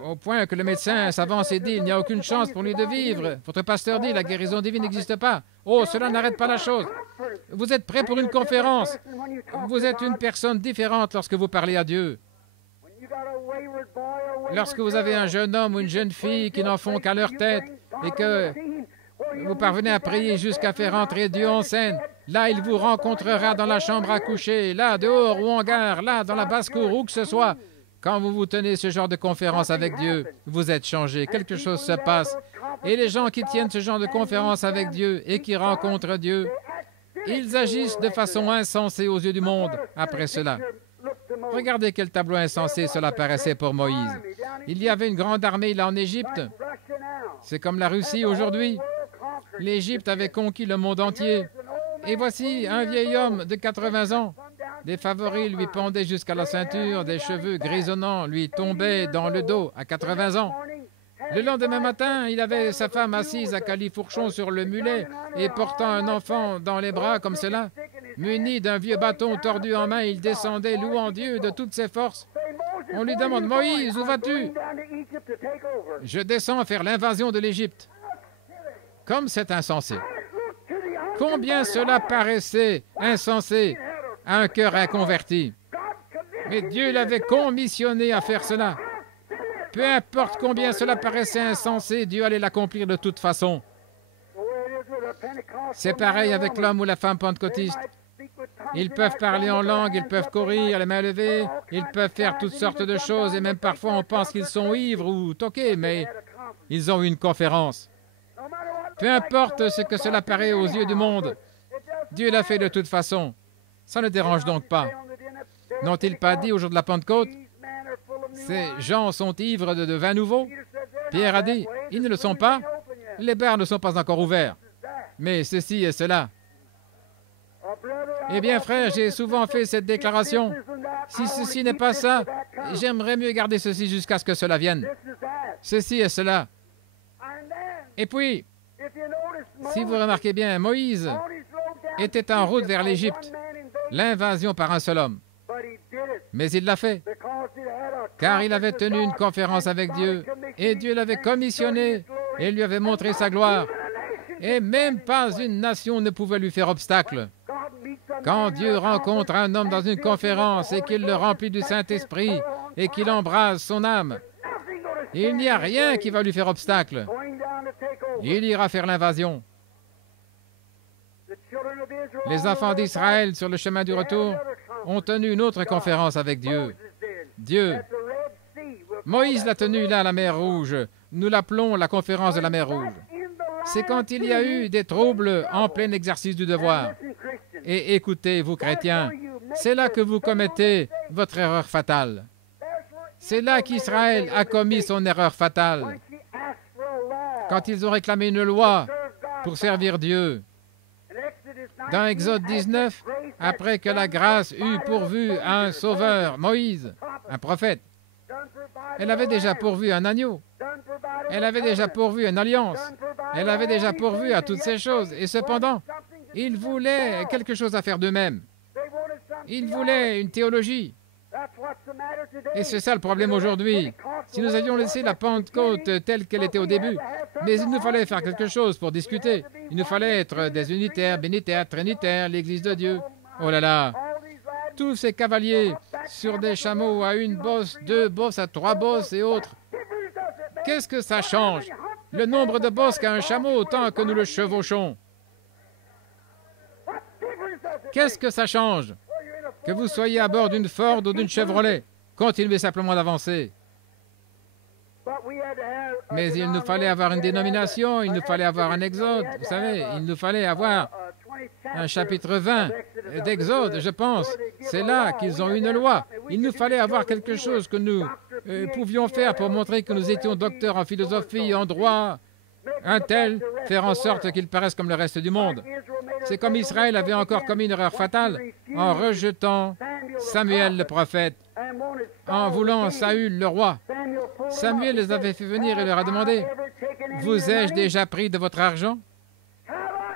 au point que le médecin s'avance et dit, il n'y a aucune chance pour lui de vivre. Votre pasteur dit, la guérison divine n'existe pas. Oh, cela n'arrête pas la chose. Vous êtes prêt pour une conférence. Vous êtes une personne différente lorsque vous parlez à Dieu. Lorsque vous avez un jeune homme ou une jeune fille qui n'en font qu'à leur tête et que vous parvenez à prier jusqu'à faire entrer Dieu en scène, là, il vous rencontrera dans la chambre à coucher, là, dehors ou en gare, là, dans la basse-cour, où que ce soit. Quand vous tenez ce genre de conférence avec Dieu, vous êtes changé. Quelque chose se passe. Et les gens qui tiennent ce genre de conférence avec Dieu et qui rencontrent Dieu, ils agissent de façon insensée aux yeux du monde après cela. Regardez quel tableau insensé cela paraissait pour Moïse. Il y avait une grande armée là en Égypte. C'est comme la Russie aujourd'hui. L'Égypte avait conquis le monde entier. Et voici un vieil homme de 80 ans. Des favoris lui pendaient jusqu'à la ceinture, des cheveux grisonnants lui tombaient dans le dos à 80 ans. Le lendemain matin, il avait sa femme assise à califourchon sur le mulet et portant un enfant dans les bras comme cela. Muni d'un vieux bâton tordu en main, il descendait louant Dieu de toutes ses forces. On lui demande, « Moïse, où vas-tu? » « Je descends faire l'invasion de l'Égypte. » Comme c'est insensé. Combien cela paraissait insensé à un cœur inconverti. Mais Dieu l'avait commissionné à faire cela. Peu importe combien cela paraissait insensé, Dieu allait l'accomplir de toute façon. C'est pareil avec l'homme ou la femme pentecôtiste. Ils peuvent parler en langue, ils peuvent courir, les mains levées, ils peuvent faire toutes sortes de choses, et même parfois on pense qu'ils sont ivres ou toqués, mais ils ont eu une conférence. Peu importe ce que cela paraît aux yeux du monde, Dieu l'a fait de toute façon. Ça ne dérange donc pas. N'ont-ils pas dit au jour de la Pentecôte, ces gens sont ivres de vin nouveau? Pierre a dit, ils ne le sont pas, les bars ne sont pas encore ouverts. Mais ceci et cela. Eh bien, frère, j'ai souvent fait cette déclaration. Si ceci n'est pas ça, j'aimerais mieux garder ceci jusqu'à ce que cela vienne. Ceci et cela. Et puis, si vous remarquez bien, Moïse était en route vers l'Égypte, l'invasion par un seul homme. Mais il l'a fait, car il avait tenu une conférence avec Dieu, et Dieu l'avait commissionné, et lui avait montré sa gloire. Et même pas une nation ne pouvait lui faire obstacle. Quand Dieu rencontre un homme dans une conférence et qu'il le remplit du Saint-Esprit et qu'il embrase son âme, il n'y a rien qui va lui faire obstacle. Il ira faire l'invasion. Les enfants d'Israël, sur le chemin du retour, ont tenu une autre conférence avec Dieu. Moïse l'a tenue là, à la mer Rouge. Nous l'appelons la conférence de la mer Rouge. C'est quand il y a eu des troubles en plein exercice du devoir. Et écoutez, vous chrétiens, c'est là que vous commettez votre erreur fatale. C'est là qu'Israël a commis son erreur fatale. Quand ils ont réclamé une loi pour servir Dieu. Dans Exode 19, après que la grâce eut pourvu à un sauveur, Moïse, un prophète, elle avait déjà pourvu un agneau. Elle avait déjà pourvu une alliance. Elle avait déjà pourvu à toutes ces choses. Et cependant, ils voulaient quelque chose à faire d'eux-mêmes. Ils voulaient une théologie. Et c'est ça le problème aujourd'hui. Si nous avions laissé la Pentecôte telle qu'elle était au début, mais il nous fallait faire quelque chose pour discuter. Il nous fallait être des unitaires, bénitaires, trinitaires, l'Église de Dieu. Oh là là! Tous ces cavaliers sur des chameaux à une bosse, 2 bosses, à 3 bosses et autres. Qu'est-ce que ça change? Le nombre de bosses qu'a un chameau autant que nous le chevauchons. Qu'est-ce que ça change? Que vous soyez à bord d'une Ford ou d'une Chevrolet, continuez simplement d'avancer. Mais il nous fallait avoir une dénomination, il nous fallait avoir un exode, vous savez, il nous fallait avoir un chapitre 20 d'Exode, je pense. C'est là qu'ils ont une loi. Il nous fallait avoir quelque chose que nous pouvions faire pour montrer que nous étions docteurs en philosophie, en droit, un tel, faire en sorte qu'il paraisse comme le reste du monde. C'est comme Israël avait encore commis une erreur fatale en rejetant Samuel le prophète, en voulant Saül le roi. Samuel les avait fait venir et leur a demandé, « Vous ai-je déjà pris de votre argent?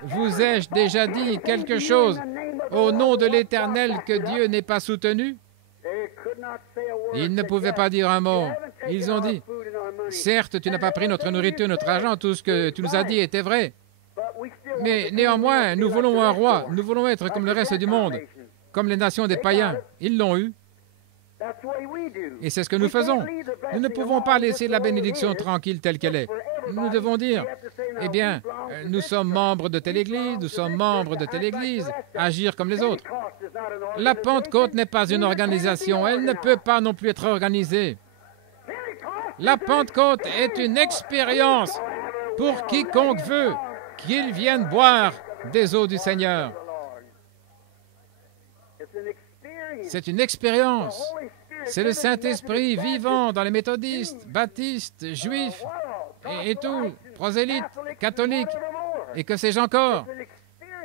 Vous ai-je déjà dit quelque chose au nom de l'Éternel que Dieu n'ait pas soutenu? » Ils ne pouvaient pas dire un mot. Ils ont dit, « Certes, tu n'as pas pris notre nourriture, notre argent, tout ce que tu nous as dit était vrai. Mais néanmoins, nous voulons un roi. Nous voulons être comme le reste du monde, comme les nations des païens. Ils l'ont eu. Et c'est ce que nous faisons. Nous ne pouvons pas laisser la bénédiction tranquille telle qu'elle est. Nous devons dire, eh bien, nous sommes membres de telle église, nous sommes membres de telle église, agir comme les autres. La Pentecôte n'est pas une organisation, elle ne peut pas non plus être organisée. La Pentecôte est une expérience pour quiconque veut qu'il vienne boire des eaux du Seigneur. C'est une expérience. C'est le Saint-Esprit vivant dans les méthodistes, baptistes, juifs et tout, prosélytes, catholiques, et que sais-je encore.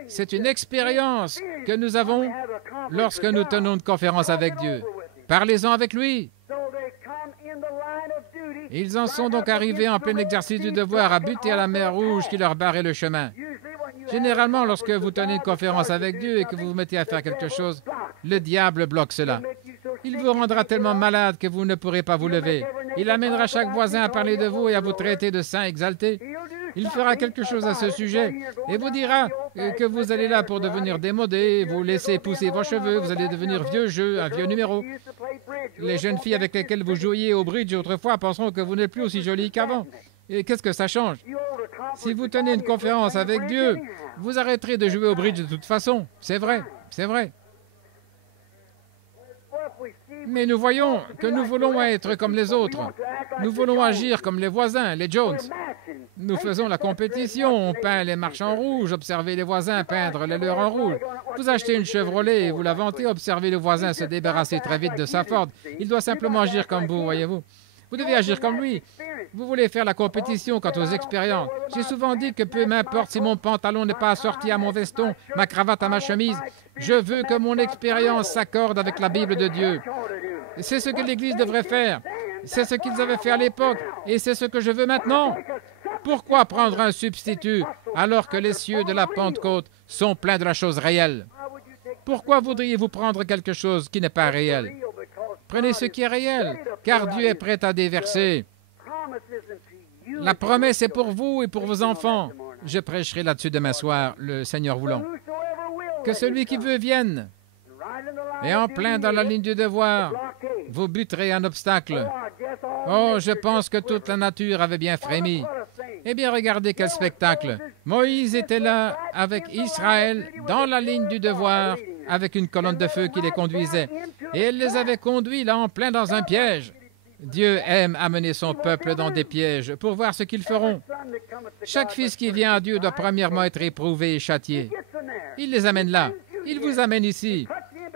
C'est une expérience que nous avons lorsque nous tenons une conférence avec Dieu. Parlez-en avec lui. Ils en sont donc arrivés en plein exercice du devoir à buter à la mer Rouge qui leur barrait le chemin. Généralement, lorsque vous tenez une conférence avec Dieu et que vous vous mettez à faire quelque chose, le diable bloque cela. Il vous rendra tellement malade que vous ne pourrez pas vous lever. Il amènera chaque voisin à parler de vous et à vous traiter de saint exalté. Il fera quelque chose à ce sujet et vous dira que vous allez là pour devenir démodé, vous laisser pousser vos cheveux, vous allez devenir vieux jeu, un vieux numéro. Les jeunes filles avec lesquelles vous jouiez au bridge autrefois penseront que vous n'êtes plus aussi jolie qu'avant. Et qu'est-ce que ça change? Si vous tenez une conférence avec Dieu, vous arrêterez de jouer au bridge de toute façon. C'est vrai, c'est vrai. Mais nous voyons que nous voulons être comme les autres. Nous voulons agir comme les voisins, les Jones. Nous faisons la compétition, on peint les marches en rouge, observez les voisins peindre les leurs en rouge. Vous achetez une Chevrolet et vous la vantez, observez le voisin se débarrasser très vite de sa Ford. Il doit simplement agir comme vous, voyez-vous. Vous devez agir comme lui. Vous voulez faire la compétition quant aux expériences. J'ai souvent dit que peu m'importe si mon pantalon n'est pas assorti à mon veston, ma cravate à ma chemise, je veux que mon expérience s'accorde avec la Bible de Dieu. C'est ce que l'Église devrait faire. C'est ce qu'ils avaient fait à l'époque et c'est ce que je veux maintenant. Pourquoi prendre un substitut alors que les cieux de la Pentecôte sont pleins de la chose réelle? Pourquoi voudriez-vous prendre quelque chose qui n'est pas réel? Prenez ce qui est réel, car Dieu est prêt à déverser. La promesse est pour vous et pour vos enfants. Je prêcherai là-dessus demain soir, le Seigneur voulant. Que celui qui veut vienne. Et en plein dans la ligne du devoir, vous buterez un obstacle. Oh, je pense que toute la nature avait bien frémi. Eh bien, regardez quel spectacle. Moïse était là avec Israël dans la ligne du devoir, avec une colonne de feu qui les conduisait. Et elle les avait conduits là en plein dans un piège. Dieu aime amener son peuple dans des pièges pour voir ce qu'ils feront. Chaque fils qui vient à Dieu doit premièrement être éprouvé et châtié. Il les amène là. Il vous amène ici.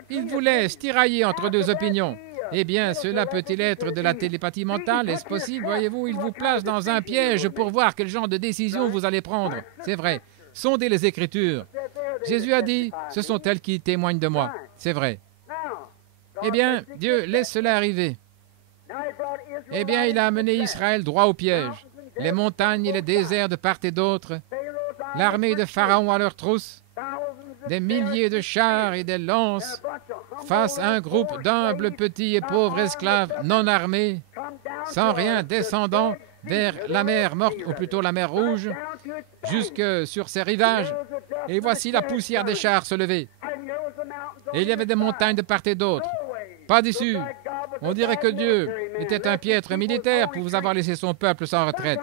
Il vous laisse tirailler entre deux opinions. Eh bien, cela peut-il être de la télépathie mentale? Est-ce possible? Voyez-vous, il vous place dans un piège pour voir quel genre de décision vous allez prendre. C'est vrai. Sondez les Écritures. Jésus a dit, ce sont elles qui témoignent de moi. C'est vrai. Eh bien, Dieu laisse cela arriver. Eh bien, il a amené Israël droit au piège. Les montagnes et les déserts de part et d'autre, l'armée de Pharaon à leurs trousses, des milliers de chars et des lances, face à un groupe d'humbles, petits et pauvres esclaves non armés, sans rien descendant vers la mer morte, ou plutôt la mer Rouge, jusque sur ses rivages. Et voici la poussière des chars se lever. Et il y avait des montagnes de part et d'autre. Pas d'issue. On dirait que Dieu était un piètre militaire pour vous avoir laissé son peuple sans retraite.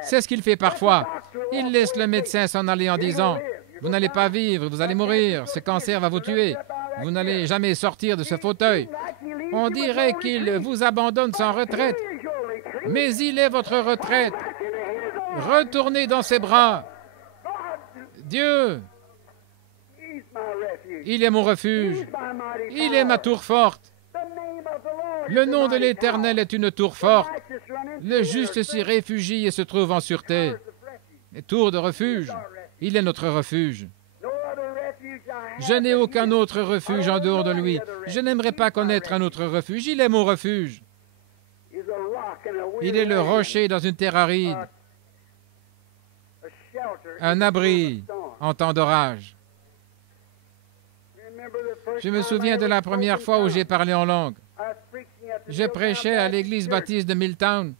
C'est ce qu'il fait parfois. Il laisse le médecin s'en aller en disant « Vous n'allez pas vivre, vous allez mourir, ce cancer va vous tuer, vous n'allez jamais sortir de ce fauteuil. » On dirait qu'il vous abandonne sans retraite. Mais il est votre retraite. Retournez dans ses bras. Dieu, il est mon refuge. Il est ma tour forte. Le nom de l'Éternel est une tour forte. Le juste s'y réfugie et se trouve en sûreté. Les tours de refuge, il est notre refuge. Je n'ai aucun autre refuge en dehors de lui. Je n'aimerais pas connaître un autre refuge. Il est mon refuge. Il est le rocher dans une terre aride. Un abri en temps d'orage. Je me souviens de la première fois où j'ai parlé en langue. Je prêchais à l'église baptiste de Milltown.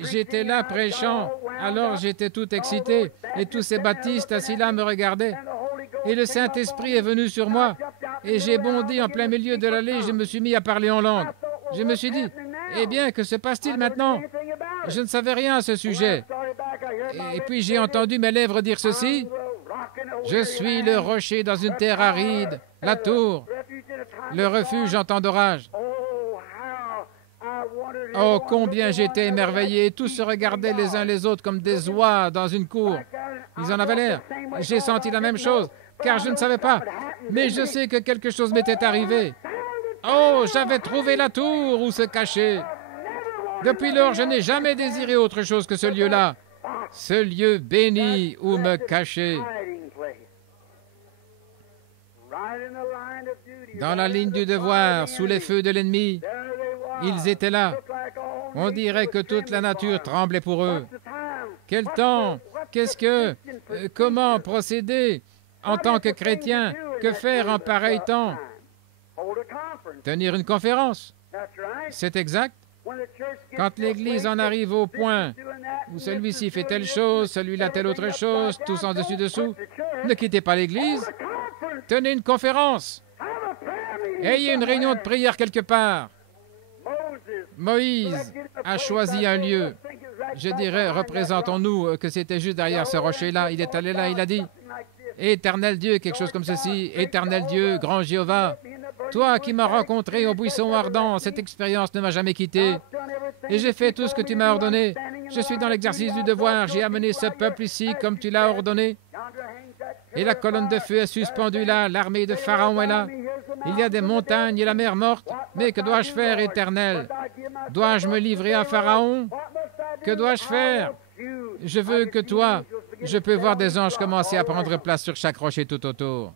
J'étais là prêchant, alors j'étais tout excité, et tous ces baptistes assis là me regardaient. Et le Saint-Esprit est venu sur moi, et j'ai bondi en plein milieu de l'allée, je me suis mis à parler en langue. Je me suis dit, eh bien, que se passe-t-il maintenant? Je ne savais rien à ce sujet. Et puis j'ai entendu mes lèvres dire ceci, je suis le rocher dans une terre aride, la tour, le refuge en temps d'orage. Oh, combien j'étais émerveillé. Tous se regardaient les uns les autres comme des oies dans une cour. Ils en avaient l'air. J'ai senti la même chose, car je ne savais pas. Mais je sais que quelque chose m'était arrivé. Oh, j'avais trouvé la tour où se cacher. Depuis lors, je n'ai jamais désiré autre chose que ce lieu-là. Ce lieu béni où me cacher. Dans la ligne du devoir, sous les feux de l'ennemi, ils étaient là. On dirait que toute la nature tremblait pour eux. Quel temps? Qu'est-ce que... comment procéder en tant que chrétien? Que faire en pareil temps? Tenir une conférence. C'est exact. Quand l'Église en arrive au point où celui-ci fait telle chose, celui-là telle autre chose, tous en dessus-dessous, ne quittez pas l'Église. Tenez une conférence. Ayez une réunion de prière quelque part. Moïse a choisi un lieu. Je dirais, représentons-nous que c'était juste derrière ce rocher-là. Il est allé là, il a dit, « Éternel Dieu », quelque chose comme ceci, « Éternel Dieu, grand Jéhovah, toi qui m'as rencontré au buisson ardent, cette expérience ne m'a jamais quitté. Et j'ai fait tout ce que tu m'as ordonné. Je suis dans l'exercice du devoir. J'ai amené ce peuple ici comme tu l'as ordonné. Et la colonne de feu est suspendue là. L'armée de Pharaon est là. Il y a des montagnes et la mer morte. Mais que dois-je faire, Éternel? Dois-je me livrer à Pharaon? Que dois-je faire? Je veux que toi, je peux voir des anges commencer à prendre place sur chaque rocher tout autour.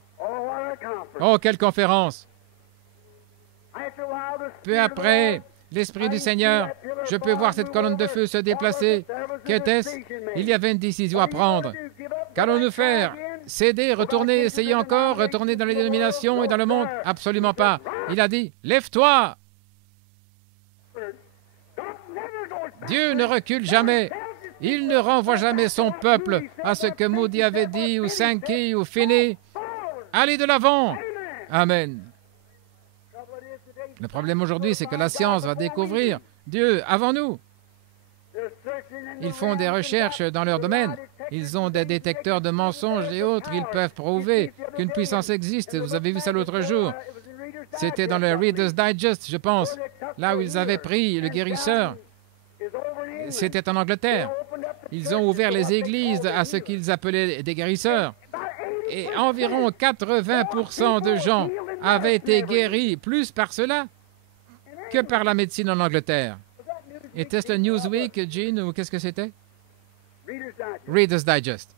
Oh, quelle conférence! Peu après, l'Esprit du Seigneur, je peux voir cette colonne de feu se déplacer. Qu'était-ce? Il y avait une décision à prendre. Qu'allons-nous faire? Céder, retourner, essayer encore, retourner dans les dénominations et dans le monde? Absolument pas. Il a dit, lève-toi! Dieu ne recule jamais. Il ne renvoie jamais son peuple à ce que Moody avait dit, ou Sankey, ou Finney. Allez de l'avant! Amen. Le problème aujourd'hui, c'est que la science va découvrir Dieu avant nous. Ils font des recherches dans leur domaine. Ils ont des détecteurs de mensonges et autres. Ils peuvent prouver qu'une puissance existe. Vous avez vu ça l'autre jour. C'était dans le Reader's Digest, je pense, là où ils avaient pris le guérisseur. C'était en Angleterre. Ils ont ouvert les églises à ce qu'ils appelaient des guérisseurs. Et environ 80% de gens avaient été guéris plus par cela que par la médecine en Angleterre. Était-ce le Newsweek, Gene, ou qu'est-ce que c'était? Reader's Digest.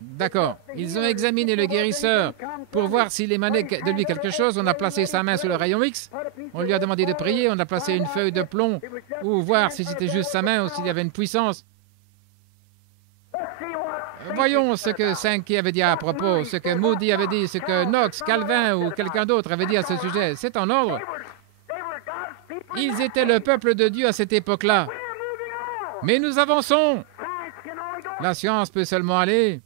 D'accord. Ils ont examiné le guérisseur pour voir s'il émanait de lui quelque chose. On a placé sa main sur le rayon X. On lui a demandé de prier. On a placé une feuille de plomb ou voir si c'était juste sa main ou s'il y avait une puissance. Voyons ce que Sankey avait dit à propos, ce que Moody avait dit, ce que Knox, Calvin ou quelqu'un d'autre avait dit à ce sujet. C'est en ordre. Ils étaient le peuple de Dieu à cette époque-là. Mais nous avançons. La science peut seulement aller.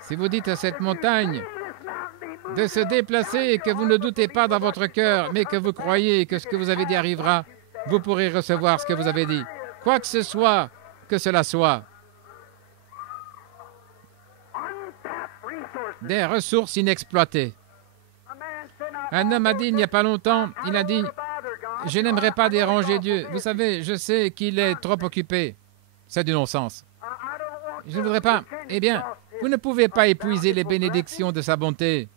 Si vous dites à cette montagne de se déplacer et que vous ne doutez pas dans votre cœur, mais que vous croyez que ce que vous avez dit arrivera, vous pourrez recevoir ce que vous avez dit. Quoi que ce soit, que cela soit. Des ressources inexploitées. Un homme a dit il n'y a pas longtemps, il a dit « Je n'aimerais pas déranger Dieu. Vous savez, je sais qu'il est trop occupé. » C'est du non-sens. Je ne voudrais pas. Eh bien, vous ne pouvez pas épuiser les bénédictions de sa bonté.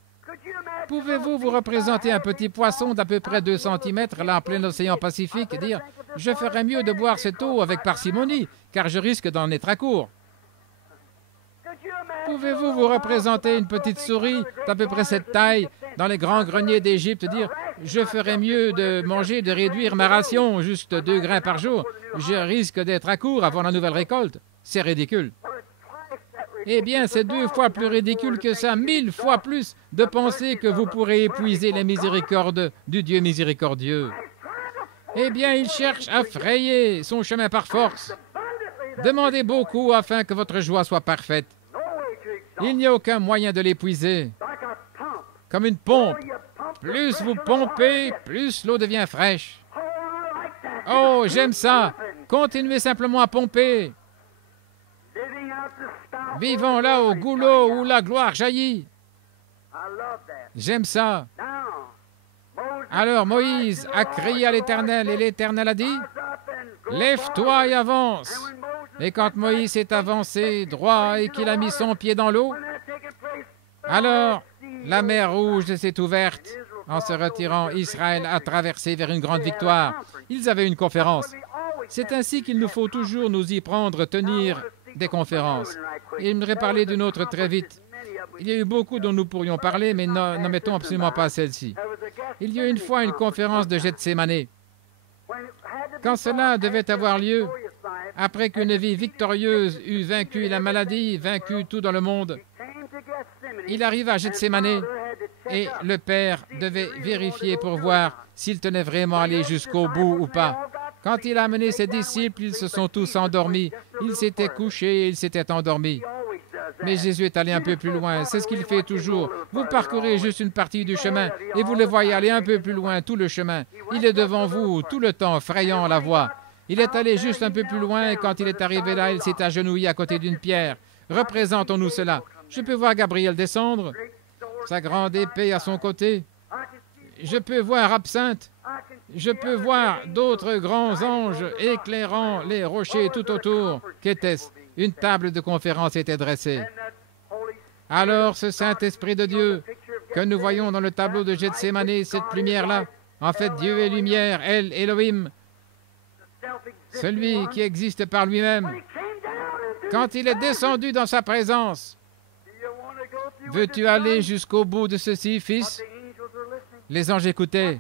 Pouvez-vous vous représenter un petit poisson d'à peu près 2 cm là en plein océan Pacifique et dire « Je ferais mieux de boire cette eau avec parcimonie, car je risque d'en être à court. » Pouvez-vous vous représenter une petite souris d'à peu près cette taille dans les grands greniers d'Égypte dire « Je ferais mieux de manger, de réduire ma ration, juste 2 grains par jour. Je risque d'être à court avant la nouvelle récolte. » C'est ridicule. Eh bien, c'est 2 fois plus ridicule que ça, 1000 fois plus, de penser que vous pourrez épuiser les miséricordes du Dieu miséricordieux. Eh bien, il cherche à frayer son chemin par force. Demandez beaucoup afin que votre joie soit parfaite. Il n'y a aucun moyen de l'épuiser. Comme une pompe. Plus vous pompez, plus l'eau devient fraîche. Oh, j'aime ça. Continuez simplement à pomper. Vivons là au goulot où la gloire jaillit. J'aime ça. Alors Moïse a crié à l'Éternel et l'Éternel a dit « Lève-toi et avance !» Et quand Moïse est avancé droit et qu'il a mis son pied dans l'eau, alors la mer Rouge s'est ouverte. En se retirant, Israël a traversé vers une grande victoire. Ils avaient une conférence. C'est ainsi qu'il nous faut toujours nous y prendre, tenir des conférences. Et il me parler d'une autre très vite. Il y a eu beaucoup dont nous pourrions parler, mais n'en mettons absolument pas celle-ci. Il y a eu une fois une conférence de Gethsémané. Quand cela devait avoir lieu, après qu'une vie victorieuse eut vaincu la maladie, vaincu tout dans le monde, il arriva à Gethsémané et le Père devait vérifier pour voir s'il tenait vraiment à aller jusqu'au bout ou pas. Quand il a amené ses disciples, ils se sont tous endormis. Ils s'étaient couchés et ils s'étaient endormis. Mais Jésus est allé un peu plus loin. C'est ce qu'il fait toujours. Vous parcourez juste une partie du chemin et vous le voyez aller un peu plus loin tout le chemin. Il est devant vous tout le temps, frayant la voie. Il est allé juste un peu plus loin et quand il est arrivé là, il s'est agenouillé à côté d'une pierre. Représentons-nous cela. Je peux voir Gabriel descendre, sa grande épée à son côté. Je peux voir Absinthe. Je peux voir d'autres grands anges éclairant les rochers tout autour. Qu'était-ce? Une table de conférence était dressée. Alors ce Saint-Esprit de Dieu que nous voyons dans le tableau de Gethsémane, cette lumière-là, en fait Dieu est lumière, El Elohim, celui qui existe par lui-même. Quand il est descendu dans sa présence, veux-tu aller jusqu'au bout de ceci, fils? Les anges écoutaient.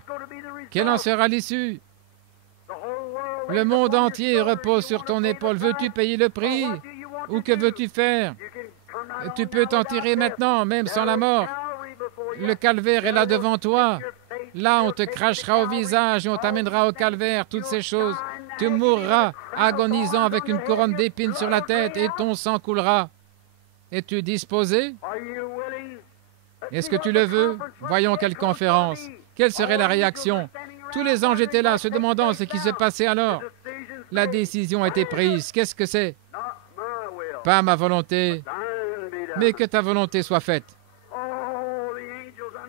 Quelle en sera l'issue? Le monde entier repose sur ton épaule. Veux-tu payer le prix? Ou que veux-tu faire? Tu peux t'en tirer maintenant, même sans la mort. Le calvaire est là devant toi. Là, on te crachera au visage et on t'amènera au calvaire, toutes ces choses. Tu mourras agonisant avec une couronne d'épines sur la tête et ton sang coulera. Es-tu disposé? Est-ce que tu le veux? Voyons quelle conférence. Quelle serait la réaction? Tous les anges étaient là, se demandant ce qui se passait alors. La décision a été prise. Qu'est-ce que c'est? Pas ma volonté, mais que ta volonté soit faite.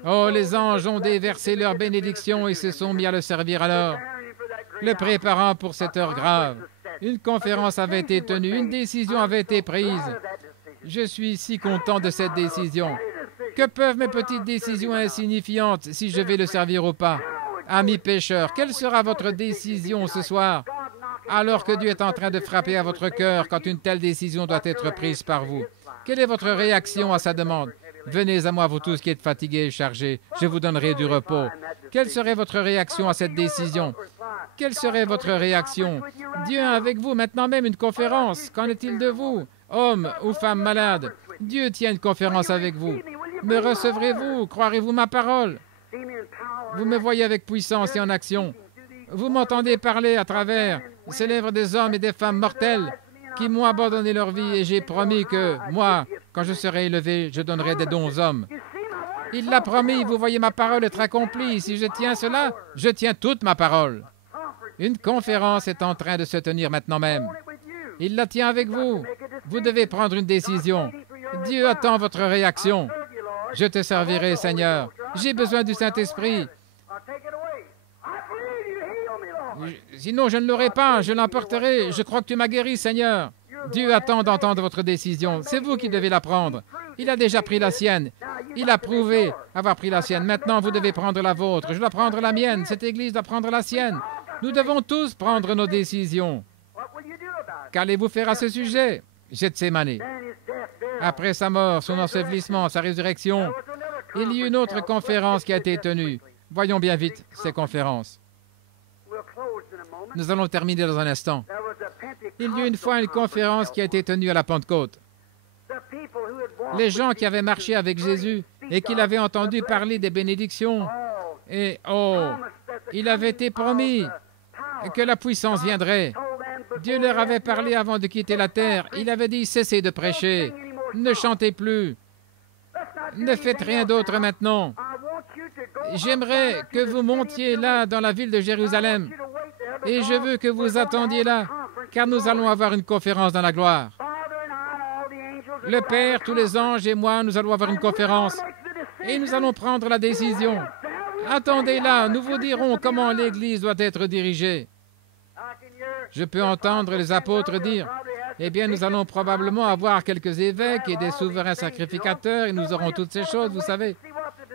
Oh, les anges ont déversé leur bénédiction et se sont mis à le servir alors, le préparant pour cette heure grave. Une conférence avait été tenue, une décision avait été prise. Je suis si content de cette décision. Que peuvent mes petites décisions insignifiantes si je vais le servir ou pas? Amis pécheurs, quelle sera votre décision ce soir, alors que Dieu est en train de frapper à votre cœur quand une telle décision doit être prise par vous? Quelle est votre réaction à sa demande? Venez à moi, vous tous qui êtes fatigués et chargés, je vous donnerai du repos. Quelle serait votre réaction à cette décision? Quelle serait votre réaction? Dieu a avec vous maintenant même une conférence. Qu'en est-il de vous, hommes ou femmes malades? Dieu tient une conférence avec vous. Me recevrez-vous? Croirez-vous ma parole? Vous me voyez avec puissance et en action. Vous m'entendez parler à travers ces lèvres des hommes et des femmes mortels qui m'ont abandonné leur vie et j'ai promis que, moi, quand je serai élevé, je donnerai des dons aux hommes. Il l'a promis, vous voyez ma parole être accomplie. Si je tiens cela, je tiens toute ma parole. Une conférence est en train de se tenir maintenant même. Il la tient avec vous. Vous devez prendre une décision. Dieu attend votre réaction. Je te servirai, Seigneur. J'ai besoin du Saint-Esprit. Sinon, je ne l'aurai pas. Je l'emporterai. Je crois que tu m'as guéri, Seigneur. Dieu attend d'entendre votre décision. C'est vous qui devez la prendre. Il a déjà pris la sienne. Il a prouvé avoir pris la sienne. Maintenant, vous devez prendre la vôtre. Je dois prendre la mienne. Cette Église doit prendre la sienne. Nous devons tous prendre nos décisions. Qu'allez-vous faire à ce sujet? Gethsémane. Après sa mort, son ensevelissement, sa résurrection, il y a une autre conférence qui a été tenue. Voyons bien vite ces conférences. Nous allons terminer dans un instant. Il y a une fois une conférence qui a été tenue à la Pentecôte. Les gens qui avaient marché avec Jésus et qui l'avaient entendu parler des bénédictions, et il avait été promis que la puissance viendrait. Dieu leur avait parlé avant de quitter la terre. Il avait dit, cessez de prêcher, ne chantez plus, ne faites rien d'autre maintenant. J'aimerais que vous montiez là dans la ville de Jérusalem et je veux que vous attendiez là, car nous allons avoir une conférence dans la gloire. Le Père, tous les anges et moi, nous allons avoir une conférence et nous allons prendre la décision. Attendez là, nous vous dirons comment l'Église doit être dirigée. Je peux entendre les apôtres dire, eh bien, nous allons probablement avoir quelques évêques et des souverains sacrificateurs et nous aurons toutes ces choses, vous savez.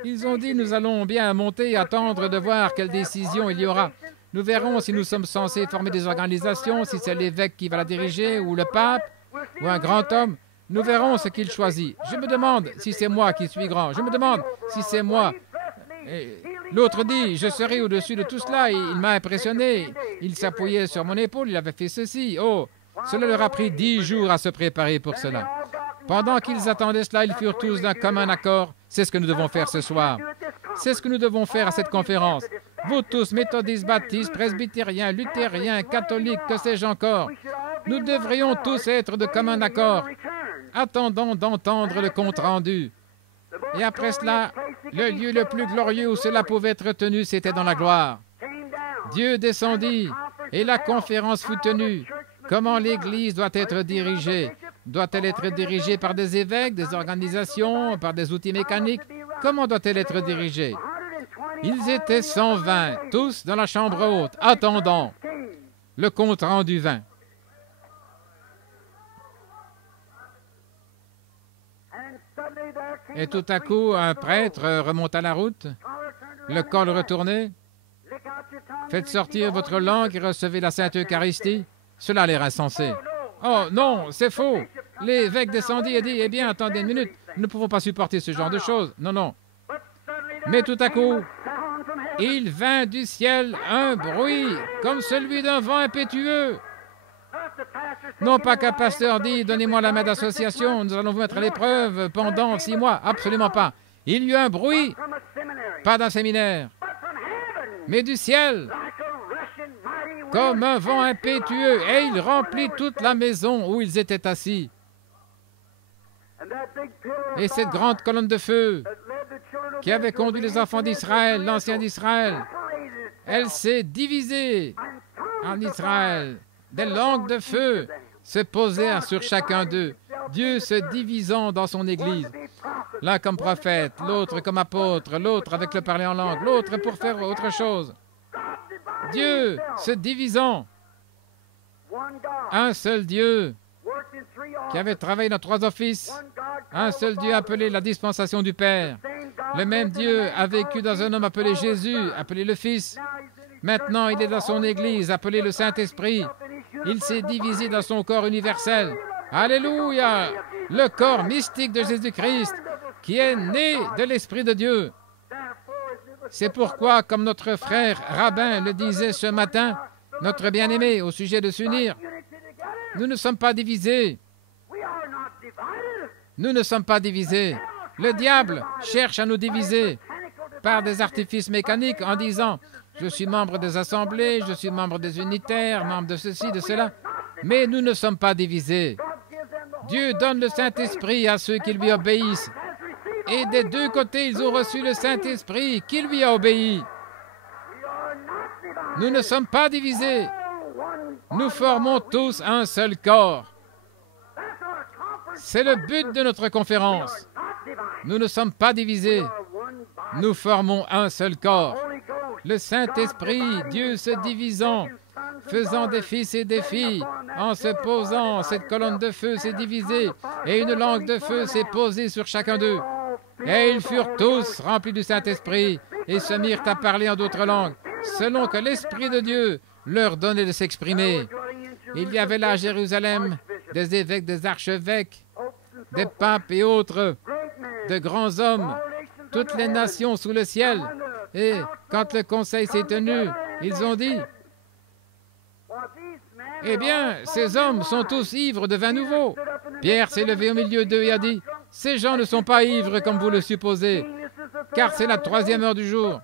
Ils ont dit, nous allons bien monter et attendre de voir quelle décision il y aura. Nous verrons si nous sommes censés former des organisations, si c'est l'évêque qui va la diriger, ou le pape, ou un grand homme. Nous verrons ce qu'il choisit. Je me demande si c'est moi qui suis grand. Je me demande si c'est moi. L'autre dit, je serai au-dessus de tout cela. Et il m'a impressionné. Il s'appuyait sur mon épaule, il avait fait ceci. Oh, cela leur a pris 10 jours à se préparer pour cela. Pendant qu'ils attendaient cela, ils furent tous d'un commun accord. C'est ce que nous devons faire ce soir. C'est ce que nous devons faire à cette conférence. Vous tous, méthodistes, baptistes, presbytériens, luthériens, catholiques, que sais-je encore, nous devrions tous être de commun accord. attendant d'entendre le compte-rendu. Et après cela, le lieu le plus glorieux où cela pouvait être tenu, c'était dans la gloire. Dieu descendit et la conférence fut tenue. Comment l'Église doit être dirigée? Doit-elle être dirigée par des évêques, des organisations, par des outils mécaniques? Comment doit-elle être dirigée? Ils étaient 120, tous dans la chambre haute, attendant. Le compte-rendu vint. Et tout à coup, un prêtre remonta la route, le col retourné. Faites sortir votre langue et recevez la Sainte Eucharistie. Cela a l'air insensé. Oh non, c'est faux. L'évêque descendit et dit, eh bien, attendez une minute, nous ne pouvons pas supporter ce genre de choses. Non, non. Mais tout à coup, il vint du ciel un bruit comme celui d'un vent impétueux. Non pas qu'un pasteur dit, donnez-moi la main d'association, nous allons vous mettre à l'épreuve pendant 6 mois. Absolument pas. Il y eut un bruit, pas d'un séminaire, mais du ciel, comme un vent impétueux, et il remplit toute la maison où ils étaient assis. Et cette grande colonne de feu qui avait conduit les enfants d'Israël, l'ancien d'Israël, elle s'est divisée en Israël. Des langues de feu se posèrent sur chacun d'eux, Dieu se divisant dans son Église. L'un comme prophète, l'autre comme apôtre, l'autre avec le parler en langue, l'autre pour faire autre chose. Dieu se divisant. Un seul Dieu qui avait travaillé dans 3 offices. Un seul Dieu appelé la dispensation du Père. Le même Dieu a vécu dans un homme appelé Jésus, appelé le Fils. Maintenant, il est dans son Église, appelé le Saint-Esprit. Il s'est divisé dans son corps universel. Alléluia! Le corps mystique de Jésus-Christ, qui est né de l'Esprit de Dieu. C'est pourquoi, comme notre frère rabbin le disait ce matin, notre bien-aimé au sujet de s'unir, nous ne sommes pas divisés. Nous ne sommes pas divisés. Le diable cherche à nous diviser par des artifices mécaniques en disant « Je suis membre des assemblées, je suis membre des unitaires, membre de ceci, de cela. » Mais nous ne sommes pas divisés. Dieu donne le Saint-Esprit à ceux qui lui obéissent. Et des 2 côtés, ils ont reçu le Saint-Esprit qui lui a obéi. Nous ne sommes pas divisés. Nous formons tous un seul corps. C'est le but de notre conférence. Nous ne sommes pas divisés. Nous formons un seul corps. Le Saint-Esprit, Dieu se divisant, faisant des fils et des filles, en se posant, cette colonne de feu s'est divisée, et une langue de feu s'est posée sur chacun d'eux. Et ils furent tous remplis du Saint-Esprit, et se mirent à parler en d'autres langues, selon que l'Esprit de Dieu leur donnait de s'exprimer. Il y avait là à Jérusalem des évêques, des archevêques, des papes et autres, de grands hommes, toutes les nations sous le ciel. Et quand le conseil s'est tenu, ils ont dit, « Eh bien, ces hommes sont tous ivres de vin nouveau. » Pierre s'est levé au milieu d'eux et a dit, « Ces gens ne sont pas ivres comme vous le supposez, car c'est la 3e heure du jour.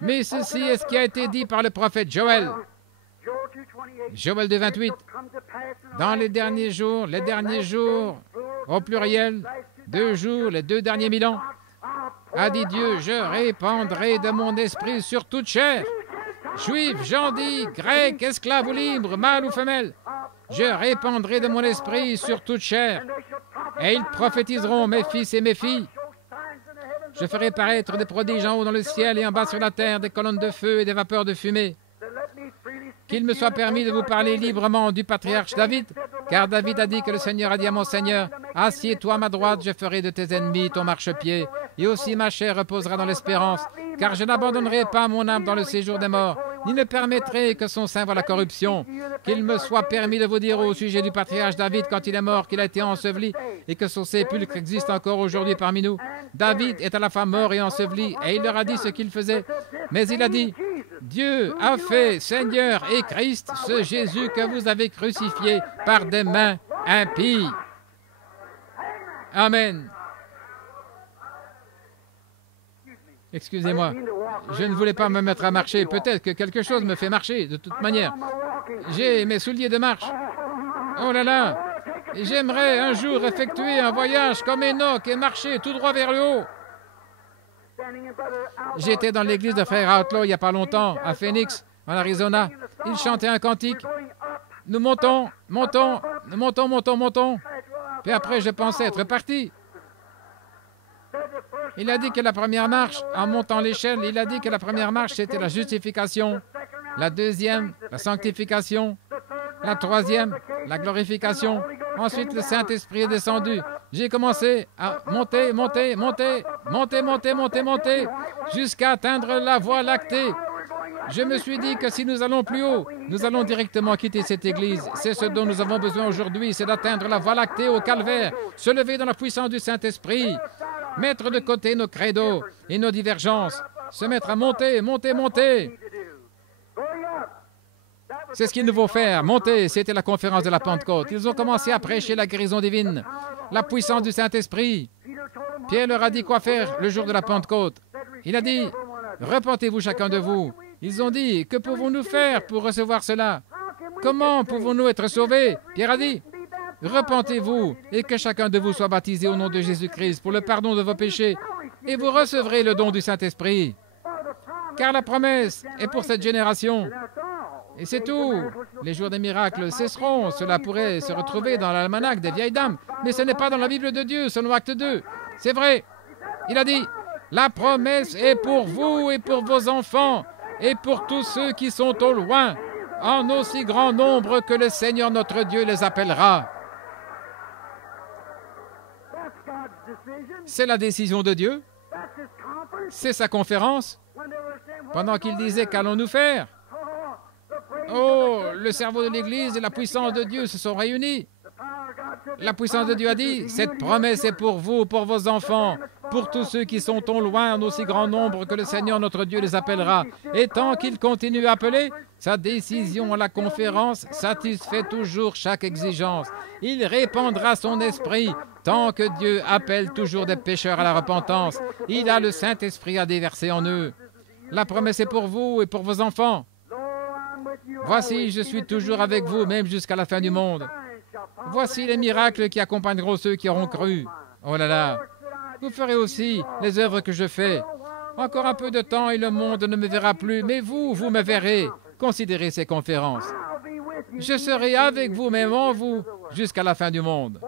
Mais ceci est ce qui a été dit par le prophète Joël. » Joël 2,28. Dans les derniers jours, au pluriel, 2 jours, les 2 derniers 1000 ans, a dit Dieu, je répandrai de mon esprit sur toute chair. Juifs, gens dits, grecs, esclaves ou libres, mâles ou femelles, je répandrai de mon esprit sur toute chair. Et ils prophétiseront, mes fils et mes filles. Je ferai paraître des prodiges en haut dans le ciel et en bas sur la terre, des colonnes de feu et des vapeurs de fumée. Qu'il me soit permis de vous parler librement du patriarche David, car David a dit que le Seigneur a dit à mon Seigneur, « Assieds-toi à ma droite, je ferai de tes ennemis ton marchepied, et aussi ma chair reposera dans l'espérance, car je n'abandonnerai pas mon âme dans le séjour des morts, ni ne permettrai que son sein voie la corruption. Qu'il me soit permis de vous dire au sujet du patriarche David, quand il est mort, qu'il a été enseveli, et que son sépulcre existe encore aujourd'hui parmi nous. David est à la fois mort et enseveli, et il leur a dit ce qu'il faisait. Mais il a dit, Dieu a fait Seigneur et Christ ce Jésus que vous avez crucifié par des mains impies. Amen. Excusez-moi, je ne voulais pas me mettre à marcher. Peut-être que quelque chose me fait marcher, de toute manière. J'ai mes souliers de marche. Oh là là, Et j'aimerais un jour effectuer un voyage comme Enoch et marcher tout droit vers le haut. J'étais dans l'église de Frère Outlaw il n'y a pas longtemps, à Phoenix, en Arizona. Ils chantaient un cantique. Nous montons, montons, nous montons, montons, montons. Puis après, je pensais être parti. Il a dit que la première marche, en montant l'échelle, il a dit que la première marche, c'était la justification. La deuxième, la sanctification. La troisième, la glorification. Ensuite, le Saint-Esprit est descendu. J'ai commencé à monter, monter, monter, monter, monter, monter, monter, jusqu'à atteindre la voie lactée. Je me suis dit que si nous allons plus haut, nous allons directement quitter cette église. C'est ce dont nous avons besoin aujourd'hui, c'est d'atteindre la voie lactée au calvaire, se lever dans la puissance du Saint-Esprit, mettre de côté nos credos et nos divergences, se mettre à monter, monter, monter. C'est ce qu'il nous faut faire, monter. C'était la conférence de la Pentecôte. Ils ont commencé à prêcher la guérison divine, la puissance du Saint-Esprit. Pierre leur a dit quoi faire le jour de la Pentecôte. Il a dit, repentez-vous chacun de vous. Ils ont dit, que pouvons-nous faire pour recevoir cela? Comment pouvons-nous être sauvés? Pierre a dit, repentez-vous et que chacun de vous soit baptisé au nom de Jésus-Christ pour le pardon de vos péchés et vous recevrez le don du Saint-Esprit. Car la promesse est pour cette génération. Et c'est tout. Les jours des miracles cesseront. Cela pourrait se retrouver dans l'almanach des vieilles dames. Mais ce n'est pas dans la Bible de Dieu, selon Acte 2. C'est vrai. Il a dit, la promesse est pour vous et pour vos enfants et pour tous ceux qui sont au loin, en aussi grand nombre que le Seigneur notre Dieu les appellera. C'est la décision de Dieu. C'est sa conférence. Pendant qu'il disait, qu'allons-nous faire? Oh, le cerveau de l'Église et la puissance de Dieu se sont réunis. La puissance de Dieu a dit, cette promesse est pour vous, pour vos enfants, pour tous ceux qui sont au loin en aussi grand nombre que le Seigneur notre Dieu les appellera. Et tant qu'il continue à appeler, sa décision à la conférence satisfait toujours chaque exigence. Il répandra son esprit tant que Dieu appelle toujours des pécheurs à la repentance. Il a le Saint-Esprit à déverser en eux. La promesse est pour vous et pour vos enfants. Voici, je suis toujours avec vous, même jusqu'à la fin du monde. Voici les miracles qui accompagneront ceux qui auront cru. Oh là là! Vous ferez aussi les œuvres que je fais. Encore un peu de temps et le monde ne me verra plus, mais vous me verrez. Considérez ces conférences. Je serai avec vous, même en vous, jusqu'à la fin du monde.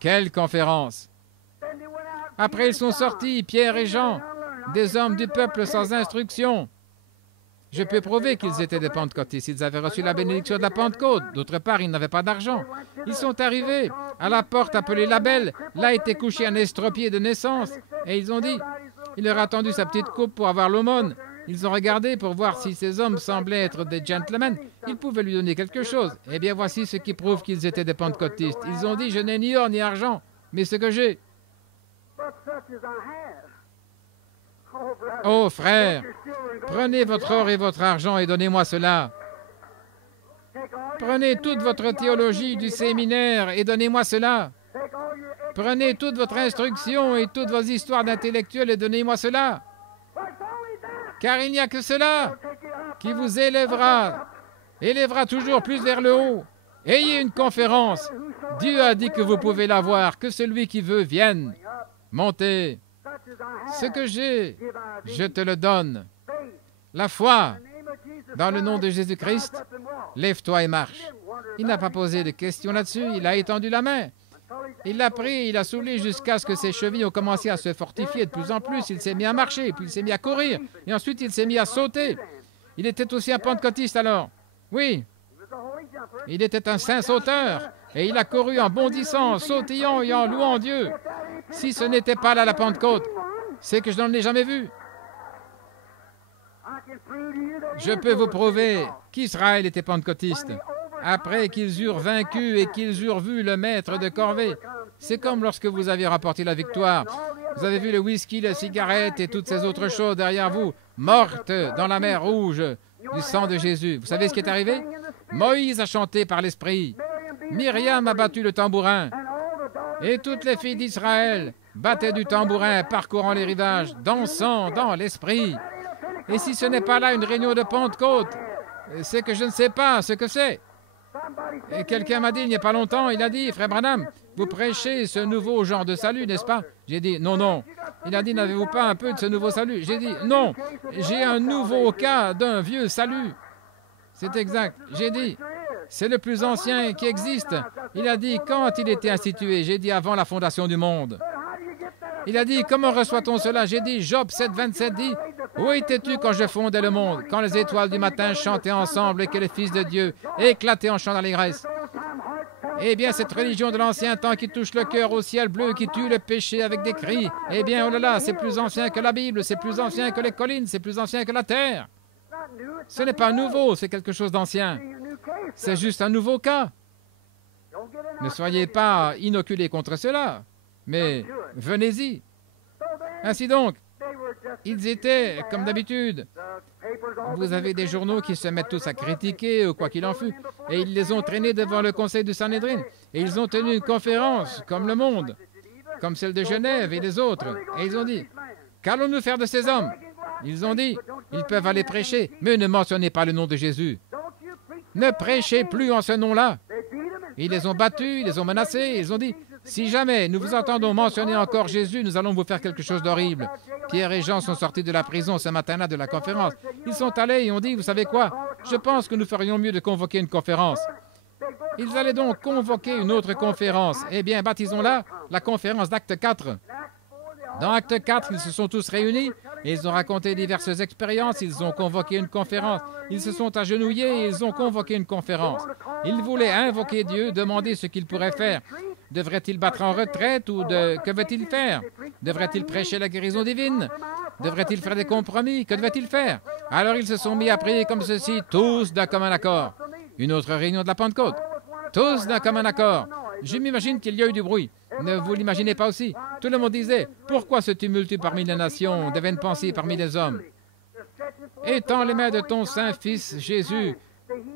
Quelle conférence! Après, ils sont sortis, Pierre et Jean, des hommes du peuple sans instruction. Je peux prouver qu'ils étaient des pentecôtistes. Ils avaient reçu la bénédiction de la Pentecôte. D'autre part, ils n'avaient pas d'argent. Ils sont arrivés à la porte appelée La Belle. Là était couché un estropié de naissance. Et ils ont dit, il aurait attendu sa petite coupe pour avoir l'aumône. Ils ont regardé pour voir si ces hommes semblaient être des gentlemen. Ils pouvaient lui donner quelque chose. Eh bien, voici ce qui prouve qu'ils étaient des pentecôtistes. Ils ont dit, je n'ai ni or ni argent, mais ce que j'ai. Oh, frère, prenez votre or et votre argent et donnez-moi cela. Prenez toute votre théologie du séminaire et donnez-moi cela. Prenez toute votre instruction et toutes vos histoires d'intellectuels et donnez-moi cela. Car il n'y a que cela qui vous élèvera toujours plus vers le haut. Ayez une conférence. Dieu a dit que vous pouvez l'avoir, que celui qui veut vienne. Montez. Ce que j'ai, je te le donne. La foi, dans le nom de Jésus-Christ, lève-toi et marche. Il n'a pas posé de questions là-dessus, il a étendu la main. Il l'a pris, il a soulé jusqu'à ce que ses chevilles ont commencé à se fortifier de plus en plus. Il s'est mis à marcher, puis il s'est mis à courir, et ensuite il s'est mis à sauter. Il était aussi un pentecôtiste alors. Oui, il était un saint sauteur, et il a couru en bondissant, sautillant et en louant Dieu. Si ce n'était pas là la Pentecôte, c'est que je n'en ai jamais vu. Je peux vous prouver qu'Israël était pentecôtiste. Après qu'ils eurent vaincu et qu'ils eurent vu le maître de corvée, c'est comme lorsque vous avez remporté la victoire. Vous avez vu le whisky, les cigarettes et toutes ces autres choses derrière vous, mortes dans la mer Rouge du sang de Jésus. Vous savez ce qui est arrivé? Moïse a chanté par l'Esprit. Myriam a battu le tambourin. Et toutes les filles d'Israël battaient du tambourin, parcourant les rivages, dansant dans l'Esprit. Et si ce n'est pas là une réunion de Pentecôte, c'est que je ne sais pas ce que c'est. Et quelqu'un m'a dit il n'y a pas longtemps, il a dit, Frère Branham, vous prêchez ce nouveau genre de salut, n'est-ce pas? J'ai dit, non, non. Il a dit, n'avez-vous pas un peu de ce nouveau salut? J'ai dit, non, j'ai un nouveau cas d'un vieux salut. C'est exact. J'ai dit, c'est le plus ancien qui existe. Il a dit, quand il était institué? J'ai dit, avant la fondation du monde. Il a dit, comment reçoit-on cela? J'ai dit, Job 7, 27 dit, où étais-tu quand je fondais le monde, quand les étoiles du matin chantaient ensemble et que les fils de Dieu éclataient en chant d'allégresse? Eh bien, cette religion de l'ancien temps qui touche le cœur au ciel bleu, qui tue le péché avec des cris, eh bien, oh là là, c'est plus ancien que la Bible, c'est plus ancien que les collines, c'est plus ancien que la terre. Ce n'est pas nouveau, c'est quelque chose d'ancien. C'est juste un nouveau cas. Ne soyez pas inoculés contre cela, mais venez-y. Ainsi donc, ils étaient, comme d'habitude, vous avez des journaux qui se mettent tous à critiquer ou quoi qu'il en fût, et ils les ont traînés devant le conseil du Sanhédrin, et ils ont tenu une conférence, comme le Monde, comme celle de Genève et les autres, et ils ont dit, qu'allons-nous faire de ces hommes? Ils ont dit, ils peuvent aller prêcher, mais ne mentionnez pas le nom de Jésus. Ne prêchez plus en ce nom-là. Ils les ont battus, ils les ont menacés, ils ont dit, si jamais nous vous entendons mentionner encore Jésus, nous allons vous faire quelque chose d'horrible. Pierre et Jean sont sortis de la prison ce matin-là de la conférence. Ils sont allés et ont dit, vous savez quoi? Je pense que nous ferions mieux de convoquer une conférence. Ils allaient donc convoquer une autre conférence. Eh bien, baptisons-la la conférence d'Acte 4. Dans Acte 4, ils se sont tous réunis et ils ont raconté diverses expériences. Ils ont convoqué une conférence. Ils se sont agenouillés et ils ont convoqué une conférence. Ils voulaient invoquer Dieu, demander ce qu'il pourrait faire. Devrait-il battre en retraite ou que veut-il faire? Devrait-il prêcher la guérison divine? Devrait-il faire des compromis? Que devait-il faire? Alors ils se sont mis à prier comme ceci, tous d'un commun accord. Une autre réunion de la Pentecôte. Tous d'un commun accord. Je m'imagine qu'il y a eu du bruit. Ne vous l'imaginez pas aussi? Tout le monde disait, pourquoi ce tumulte parmi les nations, des vaines pensées parmi les hommes? Étends les mains de ton Saint-Fils Jésus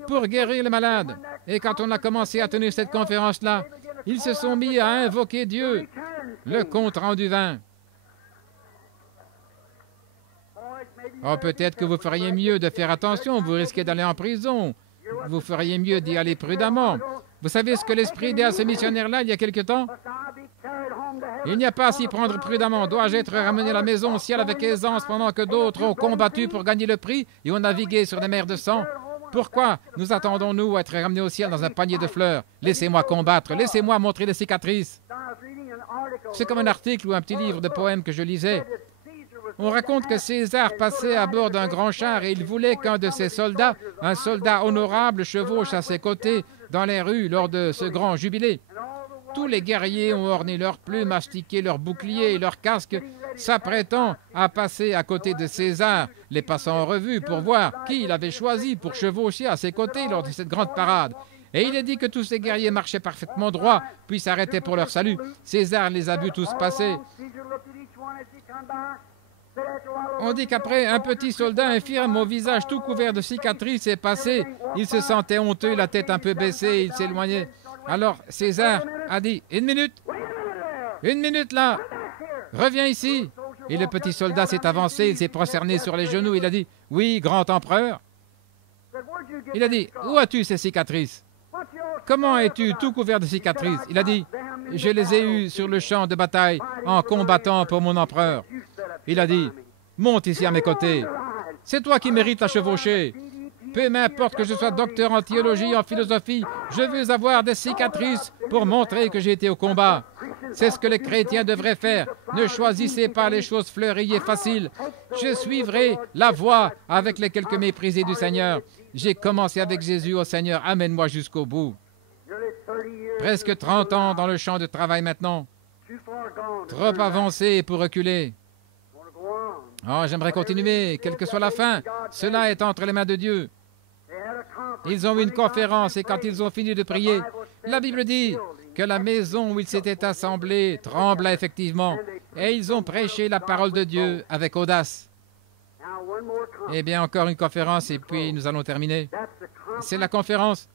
pour guérir les malades. Et quand on a commencé à tenir cette conférence-là, ils se sont mis à invoquer Dieu. Le compte rendu vint. Oh, peut-être que vous feriez mieux de faire attention, vous risquez d'aller en prison. Vous feriez mieux d'y aller prudemment. Vous savez ce que l'Esprit dit à ce missionnaire-là il y a quelque temps? Il n'y a pas à s'y prendre prudemment. Dois-je être ramené à la maison au ciel avec aisance pendant que d'autres ont combattu pour gagner le prix et ont navigué sur des mers de sang? Pourquoi nous attendons-nous à être ramenés au ciel dans un panier de fleurs? Laissez-moi combattre, laissez-moi montrer les cicatrices. C'est comme un article ou un petit livre de poèmes que je lisais. On raconte que César passait à bord d'un grand char et il voulait qu'un de ses soldats, un soldat honorable, chevauche à ses côtés dans les rues lors de ce grand jubilé. Tous les guerriers ont orné leurs plumes, mastiqué leurs boucliers et leurs casques, s'apprêtant à passer à côté de César, les passant en revue pour voir qui il avait choisi pour chevaucher à ses côtés lors de cette grande parade. Et il est dit que tous ces guerriers marchaient parfaitement droit, puis s'arrêtaient pour leur salut. César les a vus tous passer. On dit qu'après, un petit soldat infirme au visage tout couvert de cicatrices est passé. Il se sentait honteux, la tête un peu baissée, il s'éloignait. Alors César a dit, une minute là, reviens ici. Et le petit soldat s'est avancé, il s'est prosterné sur les genoux, il a dit, oui, grand empereur. Il a dit, où as-tu ces cicatrices? Comment es-tu tout couvert de cicatrices? Il a dit, je les ai eues sur le champ de bataille en combattant pour mon empereur. Il a dit, monte ici à mes côtés. C'est toi qui mérites la chevaucher. Peu m'importe que je sois docteur en théologie, en philosophie, je veux avoir des cicatrices pour montrer que j'ai été au combat. C'est ce que les chrétiens devraient faire. Ne choisissez pas les choses fleuries et faciles. Je suivrai la voie avec les quelques méprisés du Seigneur. J'ai commencé avec Jésus, au Seigneur, amène-moi jusqu'au bout. Presque 30 ans dans le champ de travail maintenant. Trop avancé pour reculer. Oh, j'aimerais continuer, quelle que soit la fin. Cela est entre les mains de Dieu. Ils ont eu une conférence et quand ils ont fini de prier, la Bible dit que la maison où ils s'étaient assemblés trembla effectivement et ils ont prêché la parole de Dieu avec audace. Eh bien, encore une conférence et puis nous allons terminer. C'est la conférence.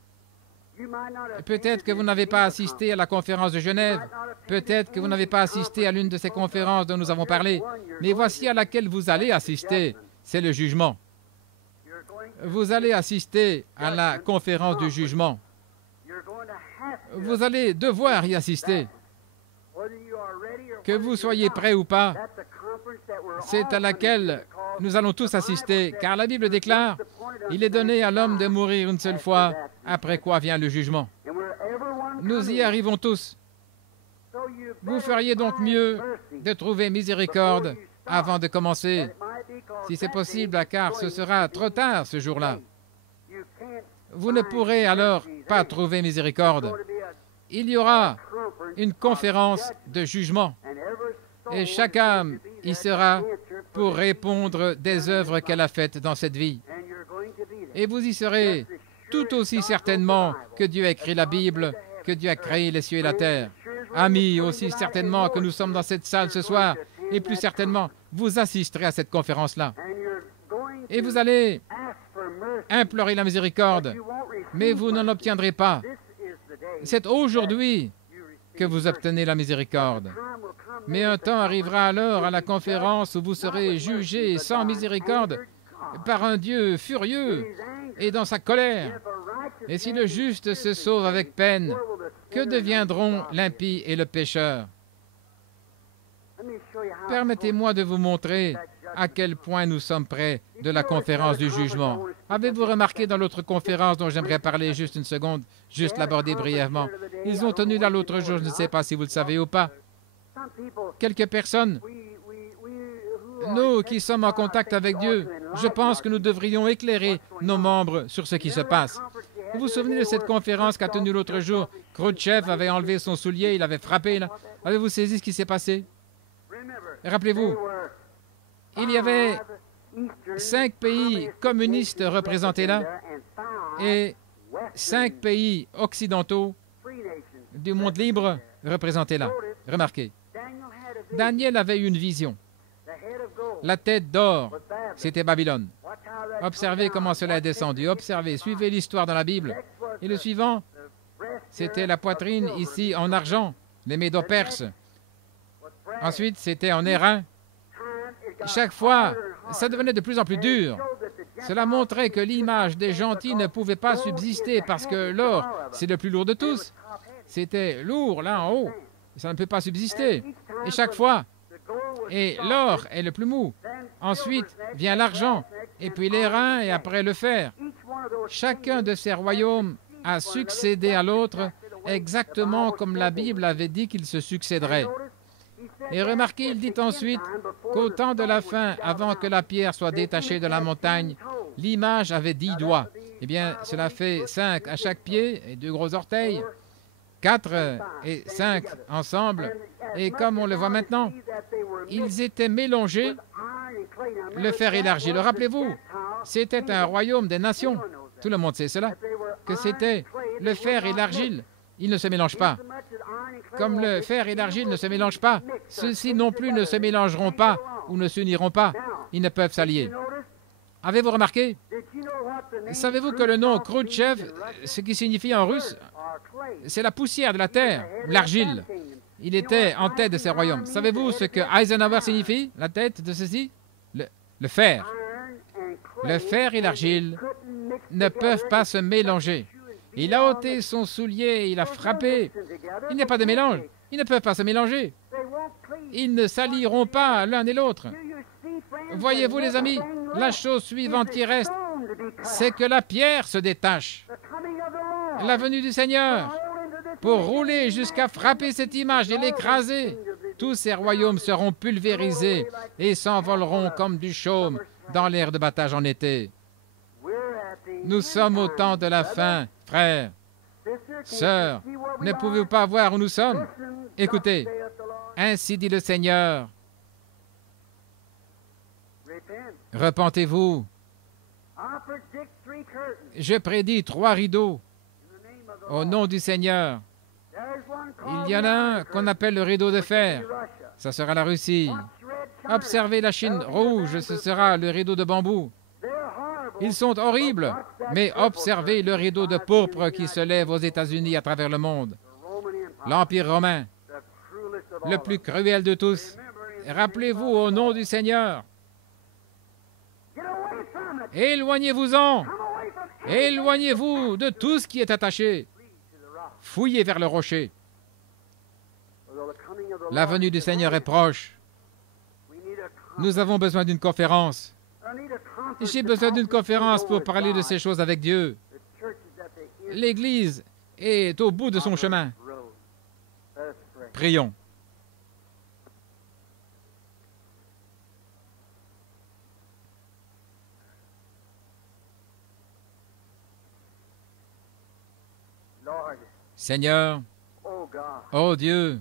Peut-être que vous n'avez pas assisté à la conférence de Genève. Peut-être que vous n'avez pas assisté à l'une de ces conférences dont nous avons parlé. Mais voici à laquelle vous allez assister. C'est le jugement. Vous allez assister à la conférence du jugement. Vous allez devoir y assister. Que vous soyez prêts ou pas, c'est à laquelle nous allons tous assister, car la Bible déclare « Il est donné à l'homme de mourir une seule fois, après quoi vient le jugement. » Nous y arrivons tous. Vous feriez donc mieux de trouver miséricorde avant de commencer, si c'est possible, car ce sera trop tard ce jour-là. Vous ne pourrez alors pas trouver miséricorde. Il y aura une conférence de jugement et chaque âme y sera pour répondre des œuvres qu'elle a faites dans cette vie. Et vous y serez tout aussi certainement que Dieu a écrit la Bible, que Dieu a créé les cieux et la terre. Amis, aussi certainement que nous sommes dans cette salle ce soir, et plus certainement, vous assisterez à cette conférence-là. Et vous allez implorer la miséricorde, mais vous n'en obtiendrez pas. C'est aujourd'hui que vous obtenez la miséricorde. Mais un temps arrivera alors à la conférence où vous serez jugés sans miséricorde par un Dieu furieux et dans sa colère. Et si le juste se sauve avec peine, que deviendront l'impie et le pécheur? Permettez-moi de vous montrer à quel point nous sommes près de la conférence du jugement. Avez-vous remarqué dans l'autre conférence dont j'aimerais parler juste une seconde, juste l'aborder brièvement? Ils ont tenu là l'autre jour, je ne sais pas si vous le savez ou pas. Quelques personnes, nous qui sommes en contact avec Dieu, je pense que nous devrions éclairer nos membres sur ce qui se passe. Vous vous souvenez de cette conférence qu'a tenue l'autre jour? Khrouchtchev avait enlevé son soulier, il avait frappé. Là. Avez-vous saisi ce qui s'est passé? Rappelez-vous, il y avait 5 pays communistes représentés là et 5 pays occidentaux du monde libre représentés là. Remarquez, Daniel avait une vision. La tête d'or, c'était Babylone. Observez comment cela est descendu. Observez, suivez l'histoire dans la Bible. Et le suivant, c'était la poitrine ici en argent, les Médo-Perses. Ensuite, c'était en airain. Chaque fois, ça devenait de plus en plus dur. Cela montrait que l'image des gentils ne pouvait pas subsister parce que l'or, c'est le plus lourd de tous. C'était lourd là en haut. Ça ne peut pas subsister. Et chaque fois, et l'or est le plus mou. Ensuite vient l'argent, et puis l'airain, et après le fer. Chacun de ces royaumes a succédé à l'autre exactement comme la Bible avait dit qu'il se succéderait. Et remarquez, il dit ensuite qu'au temps de la fin, avant que la pierre soit détachée de la montagne, l'image avait 10 doigts. Eh bien, cela fait 5 à chaque pied et 2 gros orteils, 4 et 5 ensemble. Et comme on le voit maintenant, ils étaient mélangés, le fer et l'argile. Rappelez-vous, c'était un royaume des nations. Tout le monde sait cela, que c'était le fer et l'argile. Ils ne se mélangent pas. Comme le fer et l'argile ne se mélangent pas, ceux-ci non plus ne se mélangeront pas ou ne s'uniront pas. Ils ne peuvent s'allier. Avez-vous remarqué? Savez-vous que le nom Khrouchtchev, ce qui signifie en russe, c'est la poussière de la terre, l'argile. Il était en tête de ces royaumes. Savez-vous ce que Eisenhower signifie, la tête de ceci? Le fer. Le fer et l'argile ne peuvent pas se mélanger. Il a ôté son soulier, il a frappé. Il n'y a pas de mélange. Ils ne peuvent pas se mélanger. Ils ne s'allieront pas l'un et l'autre. Voyez-vous, les amis, la chose suivante qui reste, c'est que la pierre se détache. La venue du Seigneur, pour rouler jusqu'à frapper cette image et l'écraser, tous ces royaumes seront pulvérisés et s'envoleront comme du chaume dans l'air de battage en été. Nous sommes au temps de la fin, frères, sœurs. Ne pouvez-vous pas voir où nous sommes? Écoutez, ainsi dit le Seigneur. Repentez-vous. Je prédis 3 rideaux au nom du Seigneur. Il y en a un qu'on appelle le rideau de fer. Ça sera la Russie. Observez la Chine rouge, ce sera le rideau de bambou. Ils sont horribles, mais observez le rideau de pourpre qui se lève aux États-Unis à travers le monde. L'Empire romain, le plus cruel de tous. Rappelez-vous au nom du Seigneur. Éloignez-vous-en. Éloignez-vous de tout ce qui est attaché. Fouillez vers le rocher. La venue du Seigneur est proche. Nous avons besoin d'une conférence. J'ai besoin d'une conférence pour parler de ces choses avec Dieu. L'Église est au bout de son chemin. Prions. Seigneur, ô Dieu,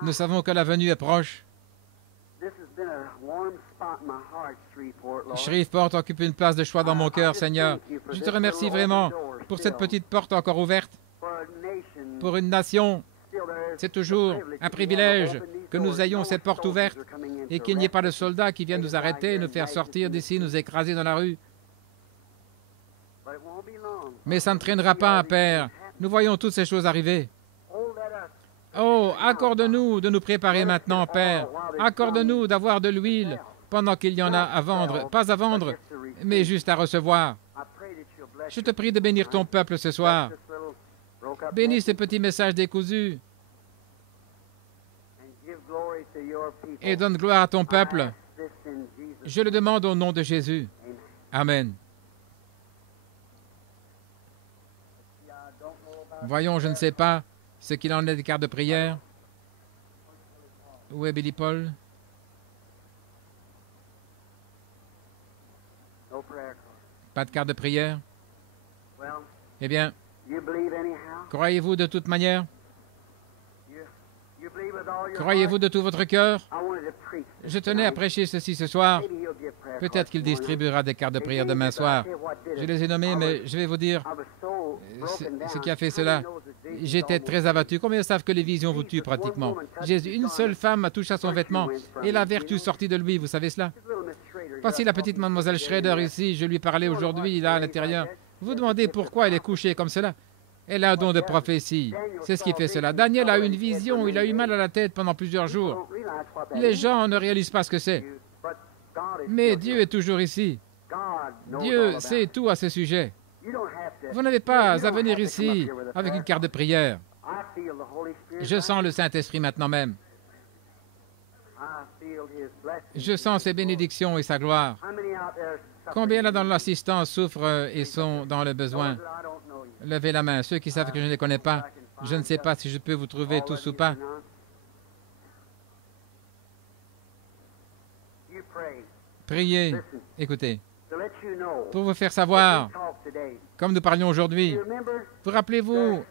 nous savons que la venue est proche. Shreveport occupe une place de choix dans mon cœur, Seigneur. Je te remercie vraiment pour cette petite porte encore ouverte. Pour une nation, c'est toujours un privilège que nous ayons cette porte ouverte et qu'il n'y ait pas de soldats qui viennent nous arrêter, nous faire sortir d'ici, nous écraser dans la rue. Mais ça ne traînera pas, Père. Nous voyons toutes ces choses arriver. Oh, accorde-nous de nous préparer maintenant, Père. Accorde-nous d'avoir de l'huile pendant qu'il y en a à vendre. Pas à vendre, mais juste à recevoir. Je te prie de bénir ton peuple ce soir. Bénis ce petit message décousu. Et donne gloire à ton peuple. Je le demande au nom de Jésus. Amen. Voyons, je ne sais pas ce qu'il en est des cartes de prière. Où est Billy Paul? Pas de carte de prière? Eh bien, croyez-vous de toute manière? Croyez-vous de tout votre cœur? Je tenais à prêcher ceci ce soir. Peut-être qu'il distribuera des cartes de prière demain soir. Je les ai nommées, mais je vais vous dire ce qui a fait cela. J'étais très abattu. Combien savent que les visions vous tuent pratiquement? Jésus, une seule femme a touché à son vêtement et la vertu sortit de lui. Vous savez cela? Voici la petite mademoiselle Schrader ici. Je lui parlais aujourd'hui, là, à l'intérieur. Vous vous demandez pourquoi elle est couchée comme cela? Elle a un don de prophétie. C'est ce qui fait cela. Daniel a eu une vision. Il a eu mal à la tête pendant plusieurs jours. Les gens ne réalisent pas ce que c'est. Mais Dieu est toujours ici. Dieu sait tout à ce sujet. Vous n'avez pas à venir ici avec une carte de prière. Je sens le Saint-Esprit maintenant même. Je sens ses bénédictions et sa gloire. Combien là dans l'assistance souffrent et sont dans le besoin? Levez la main. Ceux qui savent que je ne les connais pas, je ne sais pas si je peux vous trouver tous ou pas. Priez. Écoutez. Pour vous faire savoir, comme nous parlions aujourd'hui, vous rappelez-vous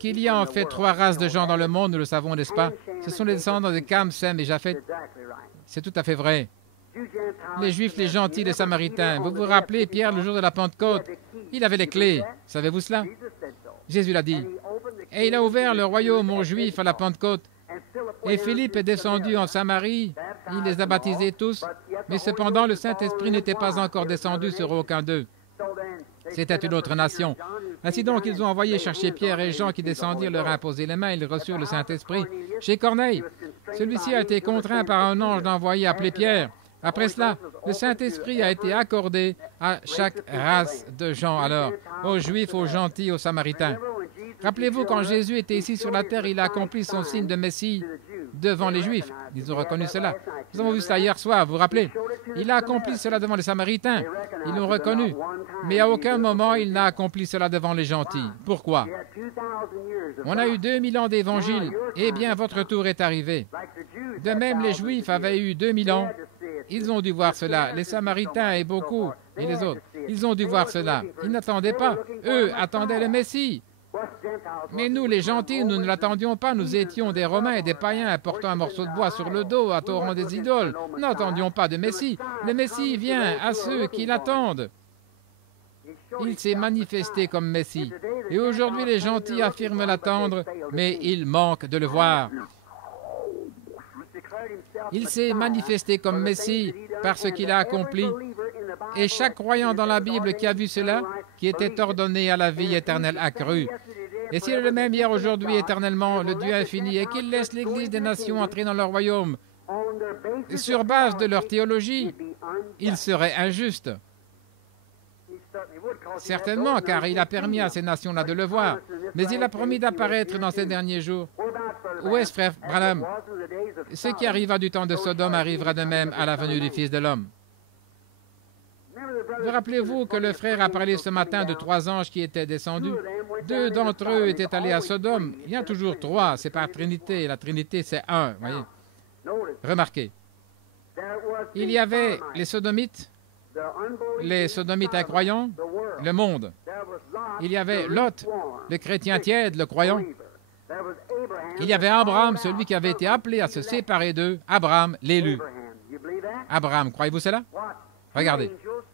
qu'il y a en fait 3 races de gens dans le monde, nous le savons, n'est-ce pas? Ce sont les descendants de Cam, Sem et Japheth. C'est tout à fait vrai. Les Juifs, les gentils, les Samaritains. Vous vous rappelez, Pierre, le jour de la Pentecôte, il avait les clés. Savez-vous cela? Jésus l'a dit. Et il a ouvert le royaume aux Juifs à la Pentecôte. Et Philippe est descendu en Samarie. Il les a baptisés tous. Mais cependant, le Saint-Esprit n'était pas encore descendu sur aucun d'eux. C'était une autre nation. Ainsi donc, ils ont envoyé chercher Pierre et Jean qui descendirent leur imposer les mains. Ils reçurent le Saint-Esprit. Chez Corneille, celui-ci a été contraint par un ange d'envoyer appeler Pierre. Après cela, le Saint-Esprit a été accordé à chaque race de gens alors, aux Juifs, aux gentils, aux Samaritains. Rappelez-vous, quand Jésus était ici sur la terre, il a accompli son signe de Messie devant les Juifs. Ils ont reconnu cela. Nous avons vu cela hier soir, vous vous rappelez? Il a accompli cela devant les Samaritains. Ils l'ont reconnu. Mais à aucun moment, il n'a accompli cela devant les gentils. Pourquoi? On a eu 2000 ans d'évangile. Eh bien, votre tour est arrivé. De même, les Juifs avaient eu 2000 ans. Ils ont dû voir cela. Les Samaritains et beaucoup, et les autres, ils ont dû voir cela. Ils n'attendaient pas. Eux attendaient le Messie. Mais nous, les gentils, nous ne l'attendions pas. Nous étions des Romains et des païens portant un morceau de bois sur le dos, adorant des idoles. Nous n'attendions pas de Messie. Le Messie vient à ceux qui l'attendent. Il s'est manifesté comme Messie. Et aujourd'hui, les gentils affirment l'attendre, mais ils manquent de le voir. Il s'est manifesté comme Messie par ce qu'il a accompli. Et chaque croyant dans la Bible qui a vu cela, qui était ordonné à la vie éternelle, a cru. Et s'il est le même hier, aujourd'hui, éternellement, le Dieu infini, et qu'il laisse l'Église des nations entrer dans leur royaume, sur base de leur théologie, il serait injuste. Certainement, car il a permis à ces nations-là de le voir. Mais il a promis d'apparaître dans ces derniers jours. Où est-ce, frère Branham? Ce qui arriva du temps de Sodome arrivera de même à la venue du Fils de l'homme. Vous rappelez-vous que le frère a parlé ce matin de 3 anges qui étaient descendus? 2 d'entre eux étaient allés à Sodome. Il y a toujours 3, c'est par Trinité. La Trinité, c'est 1, voyez. Remarquez. Il y avait les Sodomites incroyants, le monde. Il y avait Lot, le chrétien tiède, le croyant. Il y avait Abraham, celui qui avait été appelé à se séparer d'eux. Abraham, l'élu. Abraham, croyez-vous cela? Regardez.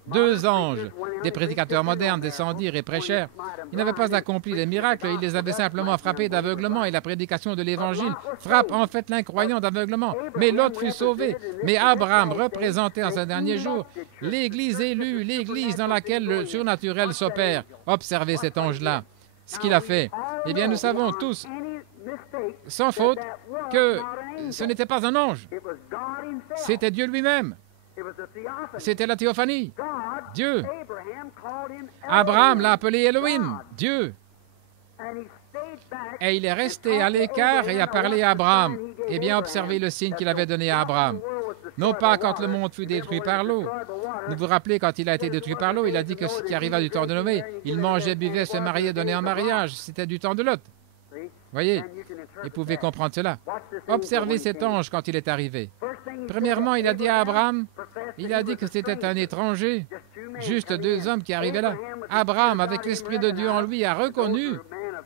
2 anges, des prédicateurs modernes, descendirent et prêchèrent. Ils n'avaient pas accompli des miracles, ils les avaient simplement frappés d'aveuglement, et la prédication de l'Évangile frappe en fait l'incroyant d'aveuglement. Mais l'autre fut sauvé. Mais Abraham représentait en ce dernier jour l'Église élue, l'Église dans laquelle le surnaturel s'opère. Observez cet ange-là. Ce qu'il a fait. Eh bien, nous savons tous, sans faute, que ce n'était pas un ange. C'était Dieu lui-même. C'était la théophanie. Dieu. Abraham l'a appelé Elohim, Dieu. Et il est resté à l'écart et a parlé à Abraham. Eh bien, observez le signe qu'il avait donné à Abraham. Non pas quand le monde fut détruit par l'eau. Vous vous rappelez, quand il a été détruit par l'eau, il a dit que ce qui arriva du temps de Noé, il mangeait, buvait, se mariait, donnait en mariage. C'était du temps de Lot. Voyez, vous pouvez comprendre cela. Observez cet ange quand il est arrivé. Premièrement, il a dit à Abraham, il a dit que c'était un étranger, juste 2 hommes qui arrivaient là. Abraham, avec l'Esprit de Dieu en lui, a reconnu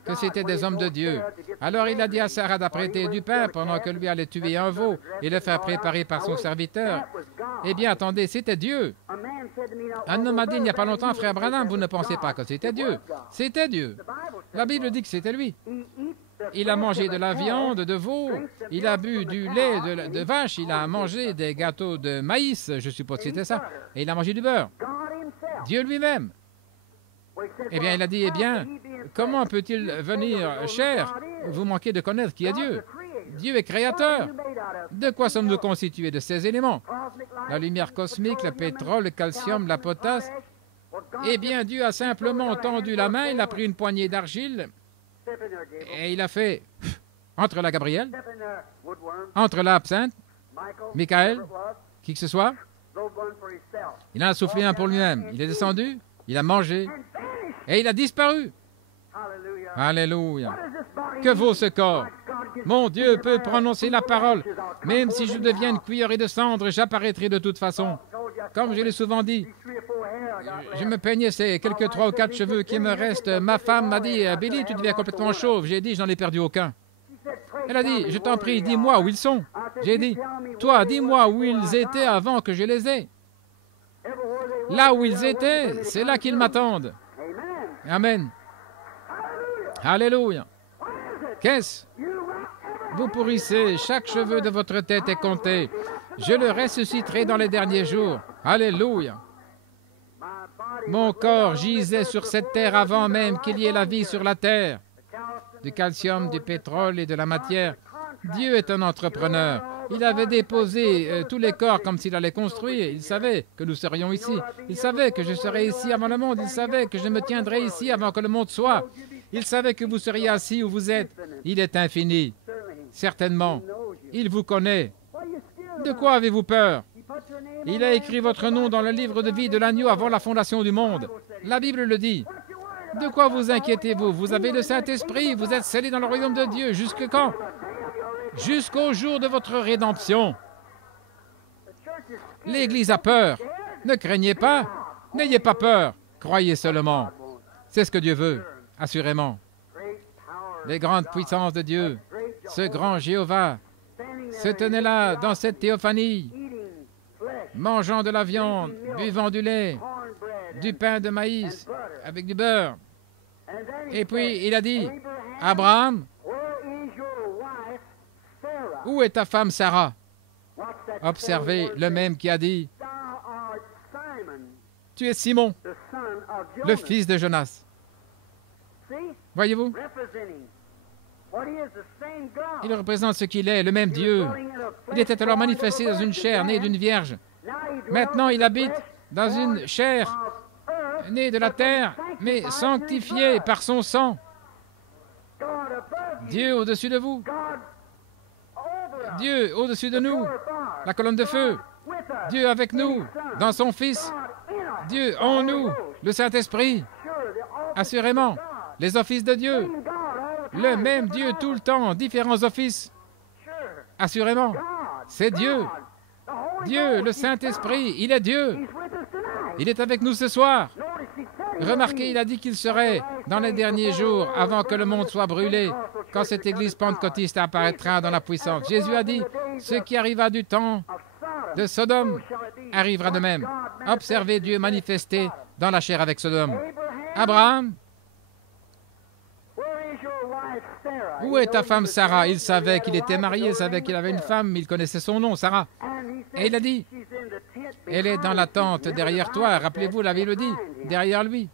que c'était des hommes de Dieu. Alors il a dit à Sarah d'apprêter du pain pendant que lui allait tuer un veau et le faire préparer par son serviteur. Eh bien, attendez, c'était Dieu. Un homme m'a dit il n'y a pas longtemps, frère Branham, vous ne pensez pas que c'était Dieu. C'était Dieu. La Bible dit que c'était lui. Il a mangé de la viande de veau, il a bu du lait de vache, il a mangé des gâteaux de maïs, je suppose que c'était ça, et il a mangé du beurre. Dieu lui-même. Eh bien, il a dit, eh bien, comment peut-il venir cher? Vous manquez de connaître qui est Dieu. Dieu est créateur. De quoi sommes-nous constitués? De ces éléments. La lumière cosmique, le pétrole, le calcium, la potasse. Eh bien, Dieu a simplement tendu la main, il a pris une poignée d'argile, et il a fait, entre la Gabrielle, entre l'absinthe, Michael, qui que ce soit, il en a soufflé un pour lui-même. Il est descendu, il a mangé, et il a disparu. Alléluia. Que vaut ce corps? Mon Dieu peut prononcer la parole. Même si je deviens une cuillerée de cendre, j'apparaîtrai de toute façon. Comme je l'ai souvent dit, je me peignais ces quelques 3 ou 4 cheveux qui me restent. Ma femme m'a dit, Billy, tu deviens complètement chauve. J'ai dit, j'en ai perdu aucun. Elle a dit, je t'en prie, dis-moi où ils sont. J'ai dit, toi, dis-moi où ils étaient avant que je les aie. Là où ils étaient, c'est là qu'ils m'attendent. Amen. Alléluia. Qu'est-ce? Vous pourrissez, chaque cheveu de votre tête est compté. Je le ressusciterai dans les derniers jours. Alléluia. Mon corps gisait sur cette terre avant même qu'il y ait la vie sur la terre. Du calcium, du pétrole et de la matière. Dieu est un entrepreneur. Il avait déposé tous les corps comme s'il allait construire. Il savait que nous serions ici. Il savait que je serais ici avant le monde. Il savait que je me tiendrais ici avant que le monde soit. Il savait que vous seriez assis où vous êtes. Il est infini. Certainement. Il vous connaît. De quoi avez-vous peur? Il a écrit votre nom dans le livre de vie de l'agneau avant la fondation du monde. La Bible le dit. De quoi vous inquiétez-vous? Vous avez le Saint-Esprit, vous êtes scellés dans le royaume de Dieu. Jusque quand? Jusqu'au jour de votre rédemption. L'Église a peur. Ne craignez pas. N'ayez pas peur. Croyez seulement. C'est ce que Dieu veut, assurément. Les grandes puissances de Dieu, ce grand Jéhovah, se tenaient là dans cette théophanie, mangeant de la viande, buvant du lait, du pain de maïs avec du beurre. Et puis il a dit, Abraham, où est ta femme Sarah? Observez le même qui a dit, tu es Simon, le fils de Jonas. Voyez-vous? Il représente ce qu'il est, le même Dieu. Il était alors manifesté dans une chair née d'une vierge. Maintenant, il habite dans une chair né de la terre, mais sanctifié par son sang. Dieu au-dessus de vous, Dieu au-dessus de nous, la colonne de feu, Dieu avec nous, dans son Fils, Dieu en nous, le Saint-Esprit, assurément, les offices de Dieu, le même Dieu tout le temps, différents offices, assurément, c'est Dieu. Dieu, le Saint-Esprit, il est Dieu. Il est avec nous ce soir. Remarquez, il a dit qu'il serait dans les derniers jours, avant que le monde soit brûlé, quand cette Église pentecôtiste apparaîtra dans la puissance. Jésus a dit, ce qui arriva du temps de Sodome arrivera de même. Observez Dieu manifesté dans la chair avec Sodome. Abraham, où est ta femme Sarah? Il savait qu'il était marié, il savait qu'il avait une femme, il connaissait son nom, Sarah. Et il a dit, elle est dans la tente derrière toi. Rappelez-vous, la Bible dit, derrière lui.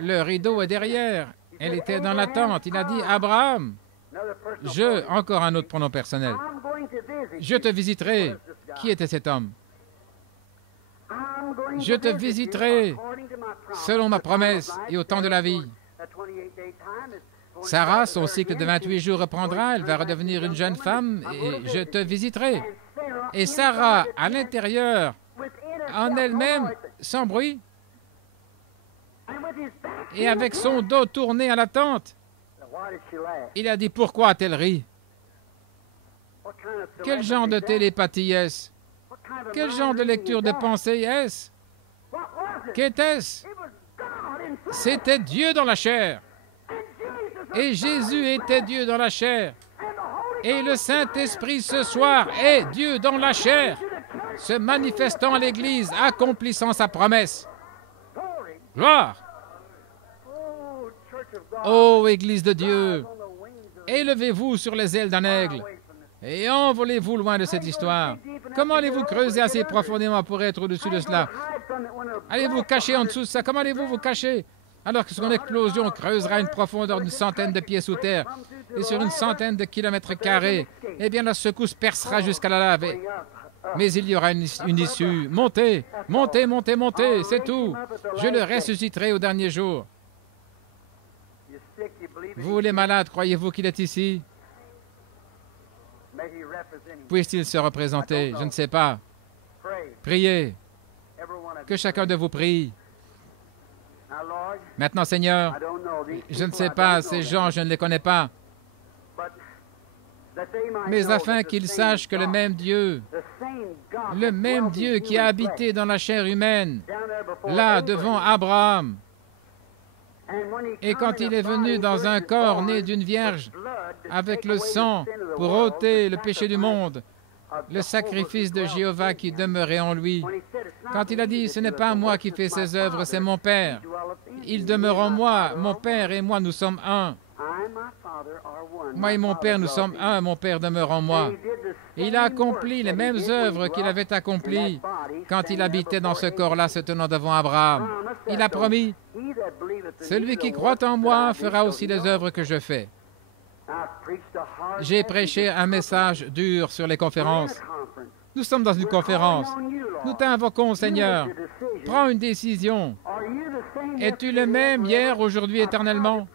Le rideau est derrière. Elle était dans la tente. Il a dit, Abraham, encore un autre pronom personnel. Je te visiterai. Qui était cet homme? Je te visiterai selon ma promesse et au temps de la vie. Sarah, son cycle de 28 jours reprendra, elle va redevenir une jeune femme et je te visiterai. Et Sarah, à l'intérieur, en elle-même, sans bruit, et avec son dos tourné à la tente, il a dit, pourquoi a-t-elle ri? Quel genre de télépathie est-ce? Quel genre de lecture de pensée est-ce? Qu'était-ce? C'était Dieu dans la chair. Et Jésus était Dieu dans la chair. Et le Saint-Esprit ce soir est Dieu dans la chair, se manifestant à l'Église, accomplissant sa promesse. Gloire! Ô Église de Dieu, élevez-vous sur les ailes d'un aigle et envolez-vous loin de cette histoire. Comment allez-vous creuser assez profondément pour être au-dessus de cela? Allez-vous cacher en dessous de ça? Comment allez-vous vous cacher? Alors que son explosion creusera une profondeur d'une centaine de pieds sous terre et sur une centaine de kilomètres carrés, eh bien la secousse percera jusqu'à la lave. Mais il y aura une issue. Montez, montez, montez, montez, c'est tout. Je le ressusciterai au dernier jour. Vous les malades, croyez-vous qu'il est ici? Puisse-t-il se représenter? Je ne sais pas. Priez. Que chacun de vous prie. Maintenant, Seigneur, je ne sais pas, ces gens, je ne les connais pas. Mais afin qu'ils sachent que le même Dieu qui a habité dans la chair humaine, là, devant Abraham, et quand il est venu dans un corps né d'une vierge, avec le sang pour ôter le péché du monde, le sacrifice de Jéhovah qui demeurait en lui. Quand il a dit, ce n'est pas moi qui fais ces œuvres, c'est mon Père. Il demeure en moi, mon Père et moi, nous sommes un. Moi et mon Père, nous sommes un, mon Père demeure en moi. Et il a accompli les mêmes œuvres qu'il avait accomplies quand il habitait dans ce corps-là, se tenant devant Abraham. Il a promis, celui qui croit en moi fera aussi les œuvres que je fais. J'ai prêché un message dur sur les conférences. Nous sommes dans une conférence. Nous t'invoquons, Seigneur. Prends une décision. Es-tu le même hier, aujourd'hui, éternellement?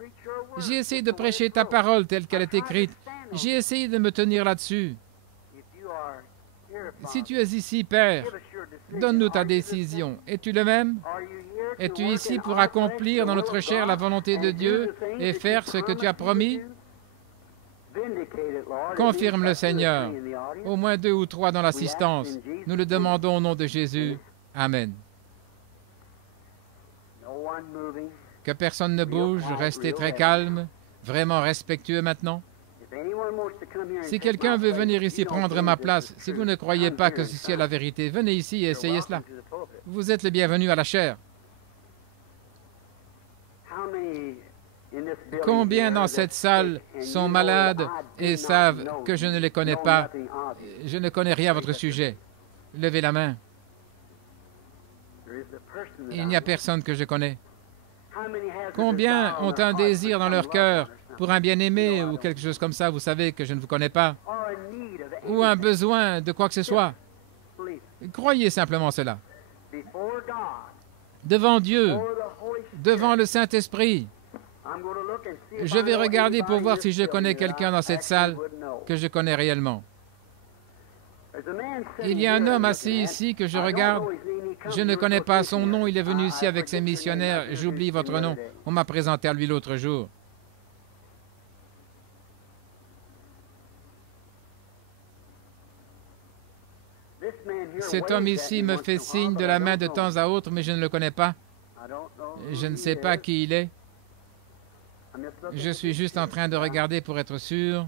J'ai essayé de prêcher ta parole telle qu'elle est écrite. J'ai essayé de me tenir là-dessus. Si tu es ici, Père, donne-nous ta décision. Es-tu le même? Es-tu ici pour accomplir dans notre chair la volonté de Dieu et faire ce que tu as promis? Confirme-le, Seigneur. Au moins 2 ou 3 dans l'assistance. Nous le demandons au nom de Jésus. Amen. Que personne ne bouge, restez très calme, vraiment respectueux maintenant. Si quelqu'un veut venir ici prendre ma place, si vous ne croyez pas que ceci est la vérité, venez ici et essayez cela. Vous êtes les bienvenus à la chair. Combien dans cette salle sont malades et savent que je ne les connais pas? Je ne connais rien à votre sujet. Levez la main. Il n'y a personne que je connais. Combien ont un désir dans leur cœur pour un bien-aimé ou quelque chose comme ça, vous savez que je ne vous connais pas, ou un besoin de quoi que ce soit? Croyez simplement cela. devant Dieu, devant le Saint-Esprit. Je vais regarder pour voir si je connais quelqu'un dans cette salle que je connais réellement. Il y a un homme assis ici que je regarde. Je ne connais pas son nom. Il est venu ici avec ses missionnaires. J'oublie votre nom. On m'a présenté à lui l'autre jour. Cet homme ici me fait signe de la main de temps à autre, mais je ne le connais pas. Je ne sais pas qui il est. Je suis juste en train de regarder pour être sûr.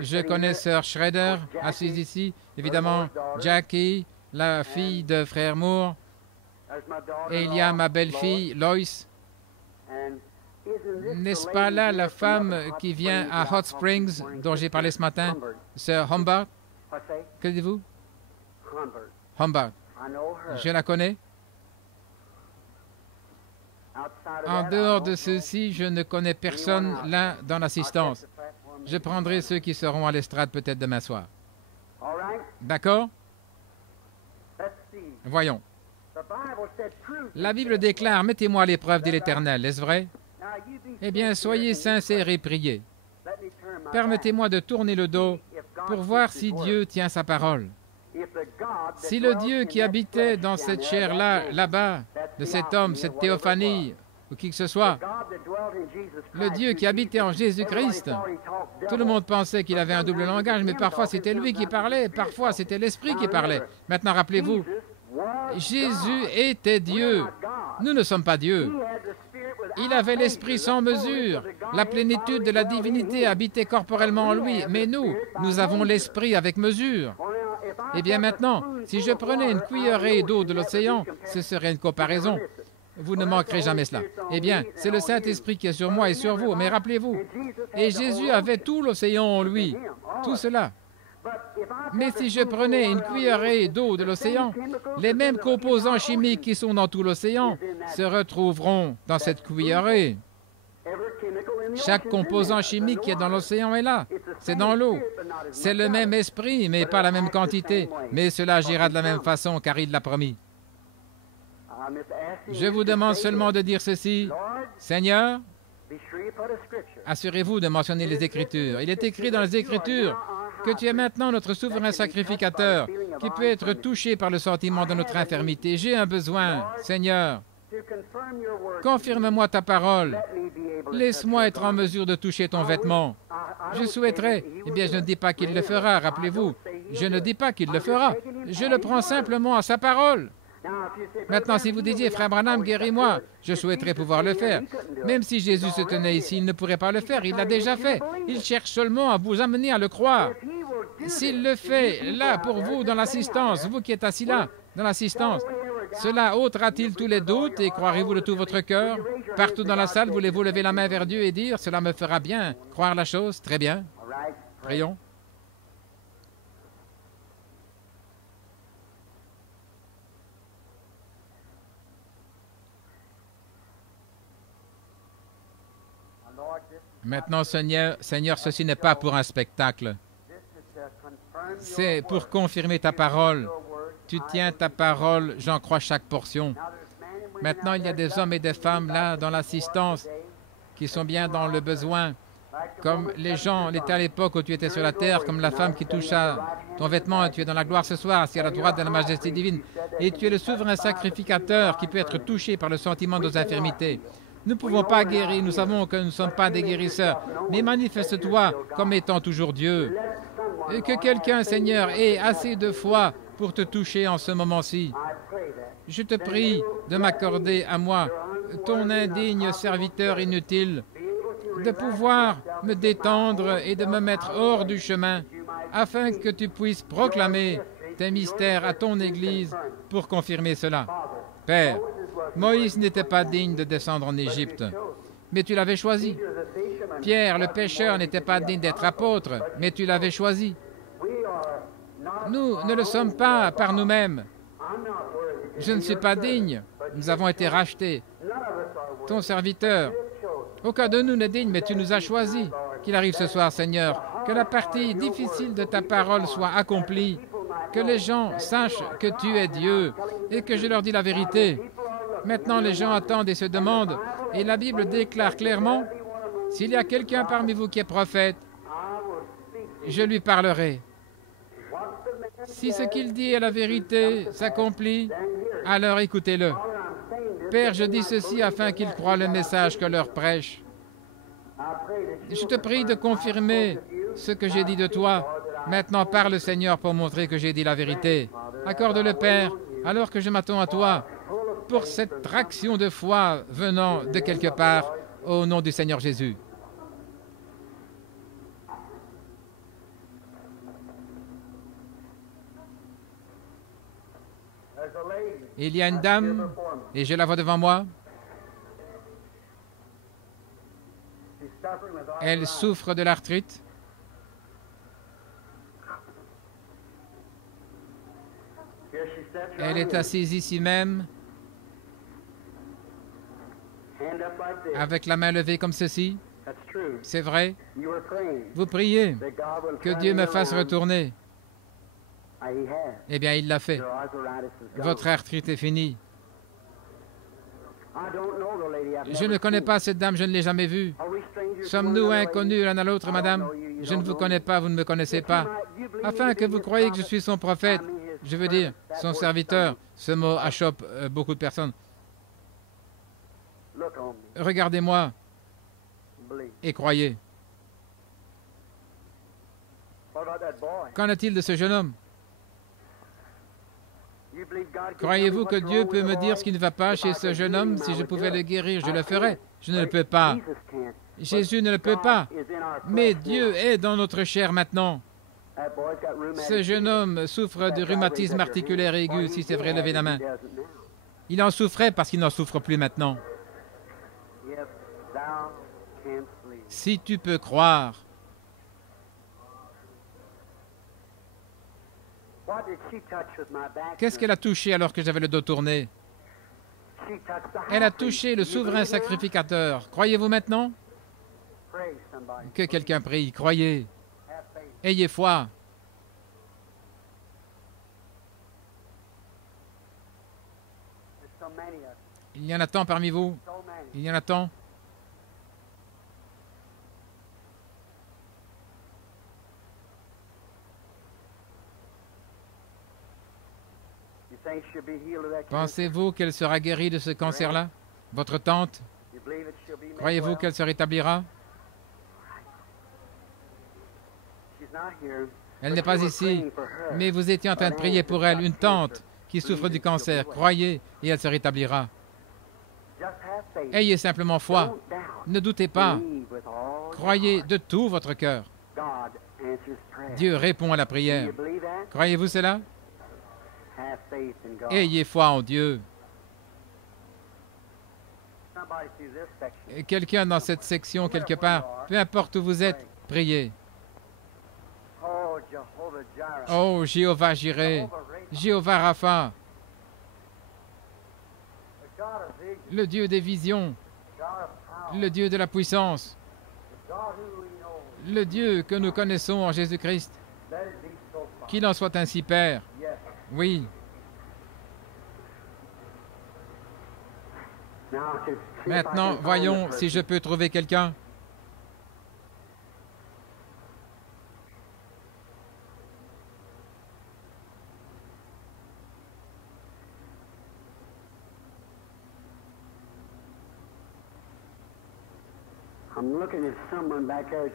Je connais Sœur Schrader, assise ici. Évidemment, Jackie, la fille de Frère Moore. Et il y a ma belle-fille, Lois. N'est-ce pas là la femme qui vient à Hot Springs, dont j'ai parlé ce matin, Sœur Humbert? Que dites-vous? Humbert. Je la connais. En dehors de ceux-ci, je ne connais personne là dans l'assistance. Je prendrai ceux qui seront à l'estrade peut-être demain soir. D'accord? Voyons. La Bible déclare, mettez-moi à l'épreuve de l'Éternel, est-ce vrai? Eh bien, soyez sincères et priez. Permettez-moi de tourner le dos pour voir si Dieu tient sa parole. Si le Dieu qui habitait dans cette chair-là, là-bas, de cet homme, cette théophanie, ou qui que ce soit, le Dieu qui habitait en Jésus-Christ, tout le monde pensait qu'il avait un double langage, mais parfois c'était lui qui parlait, parfois c'était l'Esprit qui parlait. Maintenant, rappelez-vous, Jésus était Dieu. Nous ne sommes pas Dieu. Il avait l'Esprit sans mesure. La plénitude de la divinité habitait corporellement en lui. Mais nous avons l'Esprit avec mesure. Eh bien maintenant, si je prenais une cuillerée d'eau de l'océan, ce serait une comparaison. Vous ne manquerez jamais cela. Eh bien, c'est le Saint-Esprit qui est sur moi et sur vous. Mais rappelez-vous, et Jésus avait tout l'océan en lui. Tout cela. Mais si je prenais une cuillerée d'eau de l'océan, les mêmes composants chimiques qui sont dans tout l'océan se retrouveront dans cette cuillerée. Chaque composant chimique qui est dans l'océan est là. C'est dans l'eau. C'est le même esprit, mais pas la même quantité. Mais cela agira de la même façon, car il l'a promis. Je vous demande seulement de dire ceci. Seigneur, assurez-vous de mentionner les Écritures. Il est écrit dans les Écritures que tu es maintenant notre souverain sacrificateur, qui peut être touché par le sentiment de notre infirmité. J'ai un besoin, Seigneur. Confirme-moi ta parole. Laisse-moi être en mesure de toucher ton vêtement. Je souhaiterais, eh bien je ne dis pas qu'il le fera, rappelez-vous. Je ne dis pas qu'il le fera. Je le prends simplement à sa parole. Maintenant, si vous disiez, Frère Branham, guéris-moi, je souhaiterais pouvoir le faire. Même si Jésus se tenait ici, il ne pourrait pas le faire. Il l'a déjà fait. Il cherche seulement à vous amener à le croire. S'il le fait là pour vous dans l'assistance, vous qui êtes assis là dans l'assistance, cela ôtera-t-il tous les doutes et croirez-vous de tout votre cœur? Partout dans la salle, voulez-vous lever la main vers Dieu et dire, cela me fera bien croire la chose? Très bien. Prions. Maintenant, Seigneur, ceci n'est pas pour un spectacle. C'est pour confirmer ta parole. Tu tiens ta parole, j'en crois chaque portion. Maintenant, il y a des hommes et des femmes là dans l'assistance qui sont bien dans le besoin, comme les gens l'étaient à l'époque où tu étais sur la terre, comme la femme qui touche à ton vêtement, tu es dans la gloire ce soir, assis à la droite de la majesté divine, et tu es le souverain sacrificateur qui peut être touché par le sentiment de nos infirmités. Nous ne pouvons pas guérir, nous savons que nous ne sommes pas des guérisseurs, mais manifeste-toi comme étant toujours Dieu. Et que quelqu'un, Seigneur, ait assez de foi pour te toucher en ce moment-ci. Je te prie de m'accorder à moi, ton indigne serviteur inutile, de pouvoir me détendre et de me mettre hors du chemin, afin que tu puisses proclamer tes mystères à ton Église pour confirmer cela. Père, Moïse n'était pas digne de descendre en Égypte, mais tu l'avais choisi. Pierre, le pécheur, n'était pas digne d'être apôtre, mais tu l'avais choisi. Nous ne le sommes pas par nous-mêmes. Je ne suis pas digne. Nous avons été rachetés. Ton serviteur, aucun de nous n'est digne, mais tu nous as choisis. Qu'il arrive ce soir, Seigneur, que la partie difficile de ta parole soit accomplie, que les gens sachent que tu es Dieu et que je leur dis la vérité. Maintenant, les gens attendent et se demandent, et la Bible déclare clairement, s'il y a quelqu'un parmi vous qui est prophète, je lui parlerai. Si ce qu'il dit est la vérité, s'accomplit, alors écoutez-le. Père, je dis ceci afin qu'ils croient le message que leur prêche. Je te prie de confirmer ce que j'ai dit de toi. Maintenant, parle, Seigneur, pour montrer que j'ai dit la vérité. Accorde-le, Père, alors que je m'attends à toi, pour cette traction de foi venant de quelque part, au nom du Seigneur Jésus. Il y a une dame, et je la vois devant moi. Elle souffre de l'arthrite. Elle est assise ici même, avec la main levée comme ceci. C'est vrai. Vous priez que Dieu me fasse retourner. Eh bien, il l'a fait. Votre arthrite est finie. Je ne connais pas cette dame, je ne l'ai jamais vue. Sommes-nous inconnus l'un à l'autre, madame? Je ne vous connais pas, vous ne me connaissez pas. Afin que vous croyiez que je suis son prophète, je veux dire, son serviteur. Ce mot achoppe beaucoup de personnes. Regardez-moi et croyez. Qu'en est-il de ce jeune homme? Croyez-vous que Dieu peut me dire ce qui ne va pas chez ce jeune homme? Si je pouvais le guérir, je le ferais. Je ne le peux pas. Jésus ne le peut pas. Mais Dieu est dans notre chair maintenant. Ce jeune homme souffre de rhumatisme articulaire aigu, si c'est vrai, levez la main. Il en souffrait parce qu'il n'en souffre plus maintenant. Si tu peux croire. Qu'est-ce qu'elle a touché alors que j'avais le dos tourné? Elle a touché le souverain sacrificateur. Croyez-vous maintenant? Que quelqu'un prie. Croyez. Ayez foi. Il y en a tant parmi vous. Il y en a tant. Pensez-vous qu'elle sera guérie de ce cancer-là? Votre tante? Croyez-vous qu'elle se rétablira? Elle n'est pas ici, mais vous étiez en train de prier pour elle, une tante qui souffre du cancer. Croyez et elle se rétablira. Ayez simplement foi. Ne doutez pas. Croyez de tout votre cœur. Dieu répond à la prière. Croyez-vous cela? Ayez foi en Dieu. Quelqu'un dans cette section, quelque part, peu importe où vous êtes, priez. Oh, Jéhovah Jireh, Jéhovah Rapha, le Dieu des visions, le Dieu de la puissance, le Dieu que nous connaissons en Jésus-Christ. Qu'il en soit ainsi, Père. Oui. Maintenant, voyons si je peux trouver quelqu'un.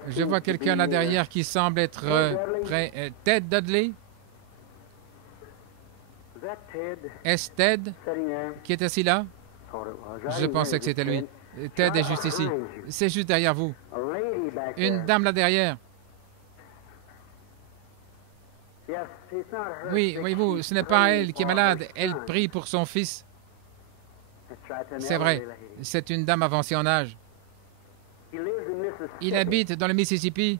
Je vois quelqu'un là derrière qui semble être prêt. Ted Dudley? Est-ce Ted qui est assis là? Je pensais que c'était lui. Ted est juste ici. C'est juste derrière vous. Une dame là derrière. Oui, voyez-vous, ce n'est pas elle qui est malade. Elle prie pour son fils. C'est vrai. C'est une dame avancée en âge. Il habite dans le Mississippi.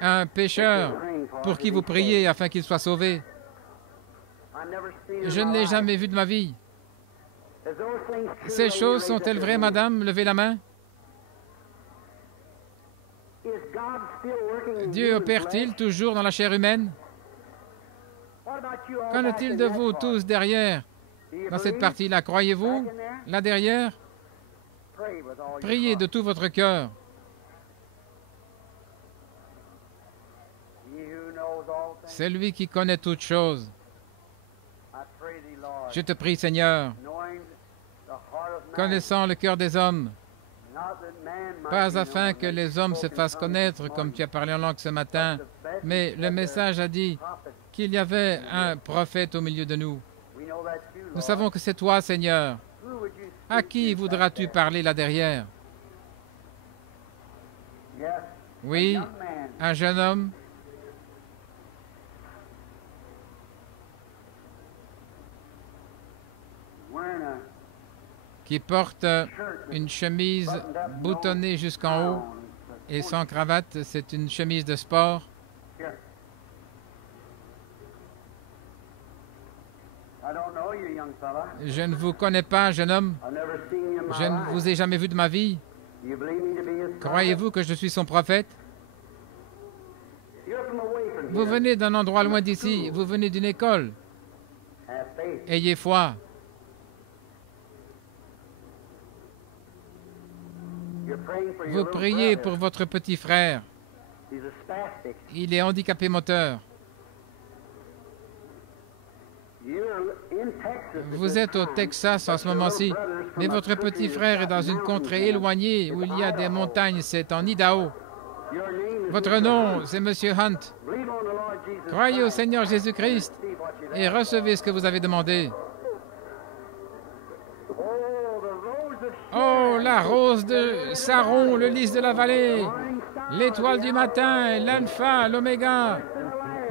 Un pécheur pour qui vous priez afin qu'il soit sauvé. Je ne l'ai jamais vu de ma vie. Ces choses sont-elles vraies, madame? Levez la main. Dieu opère-t-il toujours dans la chair humaine? Qu'en est-il de vous tous derrière? Dans cette partie-là, croyez-vous? Là derrière, priez de tout votre cœur. C'est lui qui connaît toutes choses. Je te prie, Seigneur, connaissant le cœur des hommes, pas afin que les hommes se fassent connaître, comme tu as parlé en langue ce matin, mais le message a dit qu'il y avait un prophète au milieu de nous. Nous savons que c'est toi, Seigneur. À qui voudras-tu parler là derrière? Oui, un jeune homme qui porte une chemise boutonnée jusqu'en haut et sans cravate. C'est une chemise de sport. Je ne vous connais pas, jeune homme. Je ne vous ai jamais vu de ma vie. Croyez-vous que je suis son prophète? Vous venez d'un endroit loin d'ici. Vous venez d'une école. Ayez foi. Vous priez pour votre petit frère. Il est handicapé moteur. Vous êtes au Texas en ce moment-ci, mais votre petit frère est dans une contrée éloignée où il y a des montagnes, c'est en Idaho. Votre nom, c'est Monsieur Hunt. Croyez au Seigneur Jésus-Christ et recevez ce que vous avez demandé. Oh, la rose de Saron, le lys de la vallée, l'étoile du matin, l'alpha, l'oméga,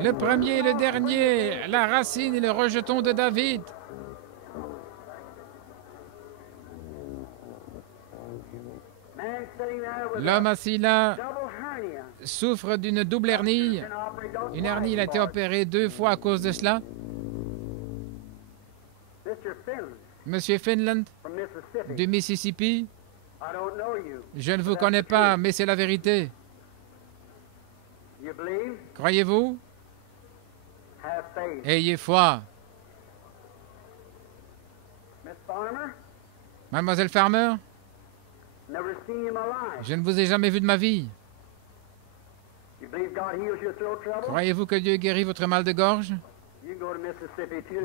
le premier et le dernier, la racine et le rejeton de David. L'homme assis là souffre d'une double hernie. Une hernie, il a été opéré 2 fois à cause de cela. Monsieur Finland, du Mississippi, je ne vous connais pas, mais c'est la vérité. Croyez-vous? Ayez foi. Mademoiselle Farmer, je ne vous ai jamais vu de ma vie. Croyez-vous que Dieu guérit votre mal de gorge?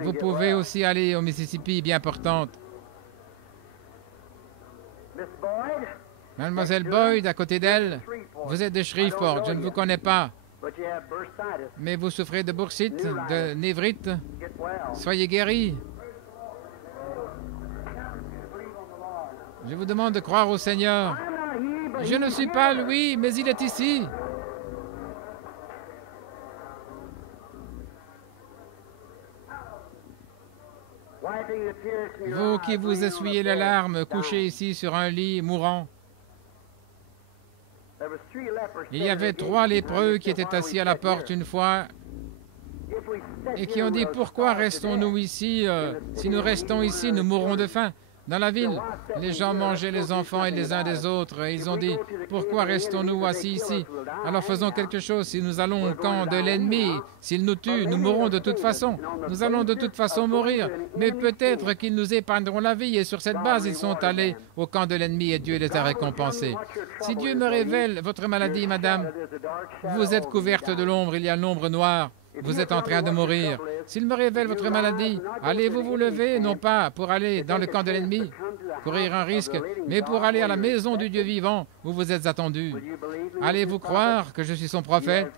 Vous pouvez aussi aller au Mississippi, bien portante. Mademoiselle Boyd, à côté d'elle, vous êtes de Shreveport, je ne vous connais pas. Mais vous souffrez de boursite, de névrite. Soyez guéris. Je vous demande de croire au Seigneur. Je ne suis pas Louis, mais il est ici. Vous qui vous essuyez les larmes, couché ici sur un lit mourant. Il y avait 3 lépreux qui étaient assis à la porte une fois et qui ont dit « Pourquoi restons-nous ici? Si nous restons ici, nous mourrons de faim. » Dans la ville, les gens mangeaient les enfants et les uns des autres. Et ils ont dit, pourquoi restons-nous assis ici? Alors faisons quelque chose. Si nous allons au camp de l'ennemi, s'il nous tue, nous mourrons de toute façon. Nous allons de toute façon mourir. Mais peut-être qu'ils nous épargneront la vie. Et sur cette base, ils sont allés au camp de l'ennemi et Dieu les a récompensés. Si Dieu me révèle votre maladie, madame, vous êtes couverte de l'ombre, il y a l'ombre noire. Vous êtes en train de mourir. S'il me révèle votre maladie, allez-vous vous lever, non pas pour aller dans le camp de l'ennemi, courir un risque, mais pour aller à la maison du Dieu vivant où vous êtes attendu. Allez-vous croire que je suis son prophète?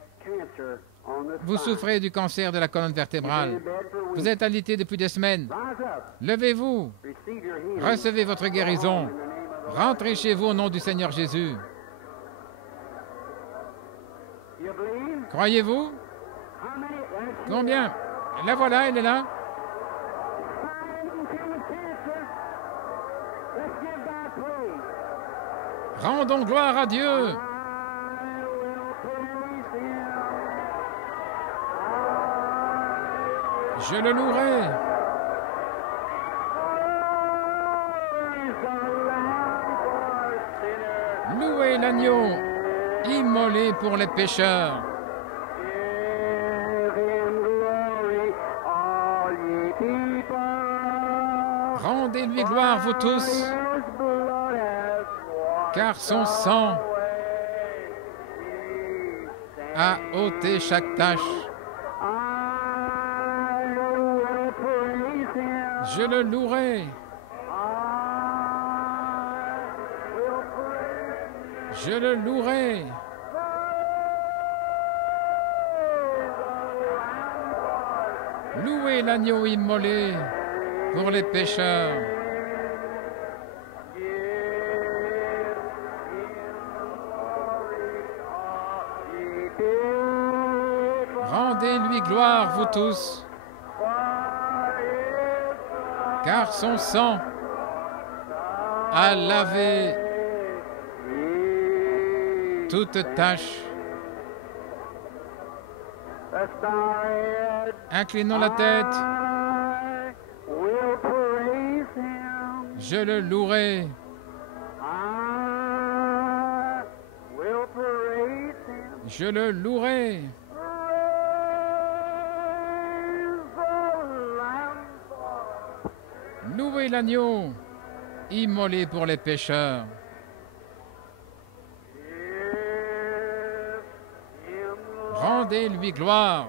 Vous souffrez du cancer de la colonne vertébrale. Vous êtes alité depuis des semaines. Levez-vous. Recevez votre guérison. Rentrez chez vous au nom du Seigneur Jésus. Croyez-vous? Combien? La voilà, elle est là. Rendons gloire à Dieu. Je le louerai. Louez l'agneau, immolé pour les pécheurs. Rendez-lui gloire, vous tous, car son sang a ôté chaque tache. Je le louerai. Je le louerai. Louez l'agneau immolé pour les pécheurs. Rendez-lui gloire, vous tous, car son sang a lavé toute tache. Inclinons la tête. Je le louerai. Je le louerai. Louez l'agneau, immolé pour les pécheurs. Rendez-lui gloire.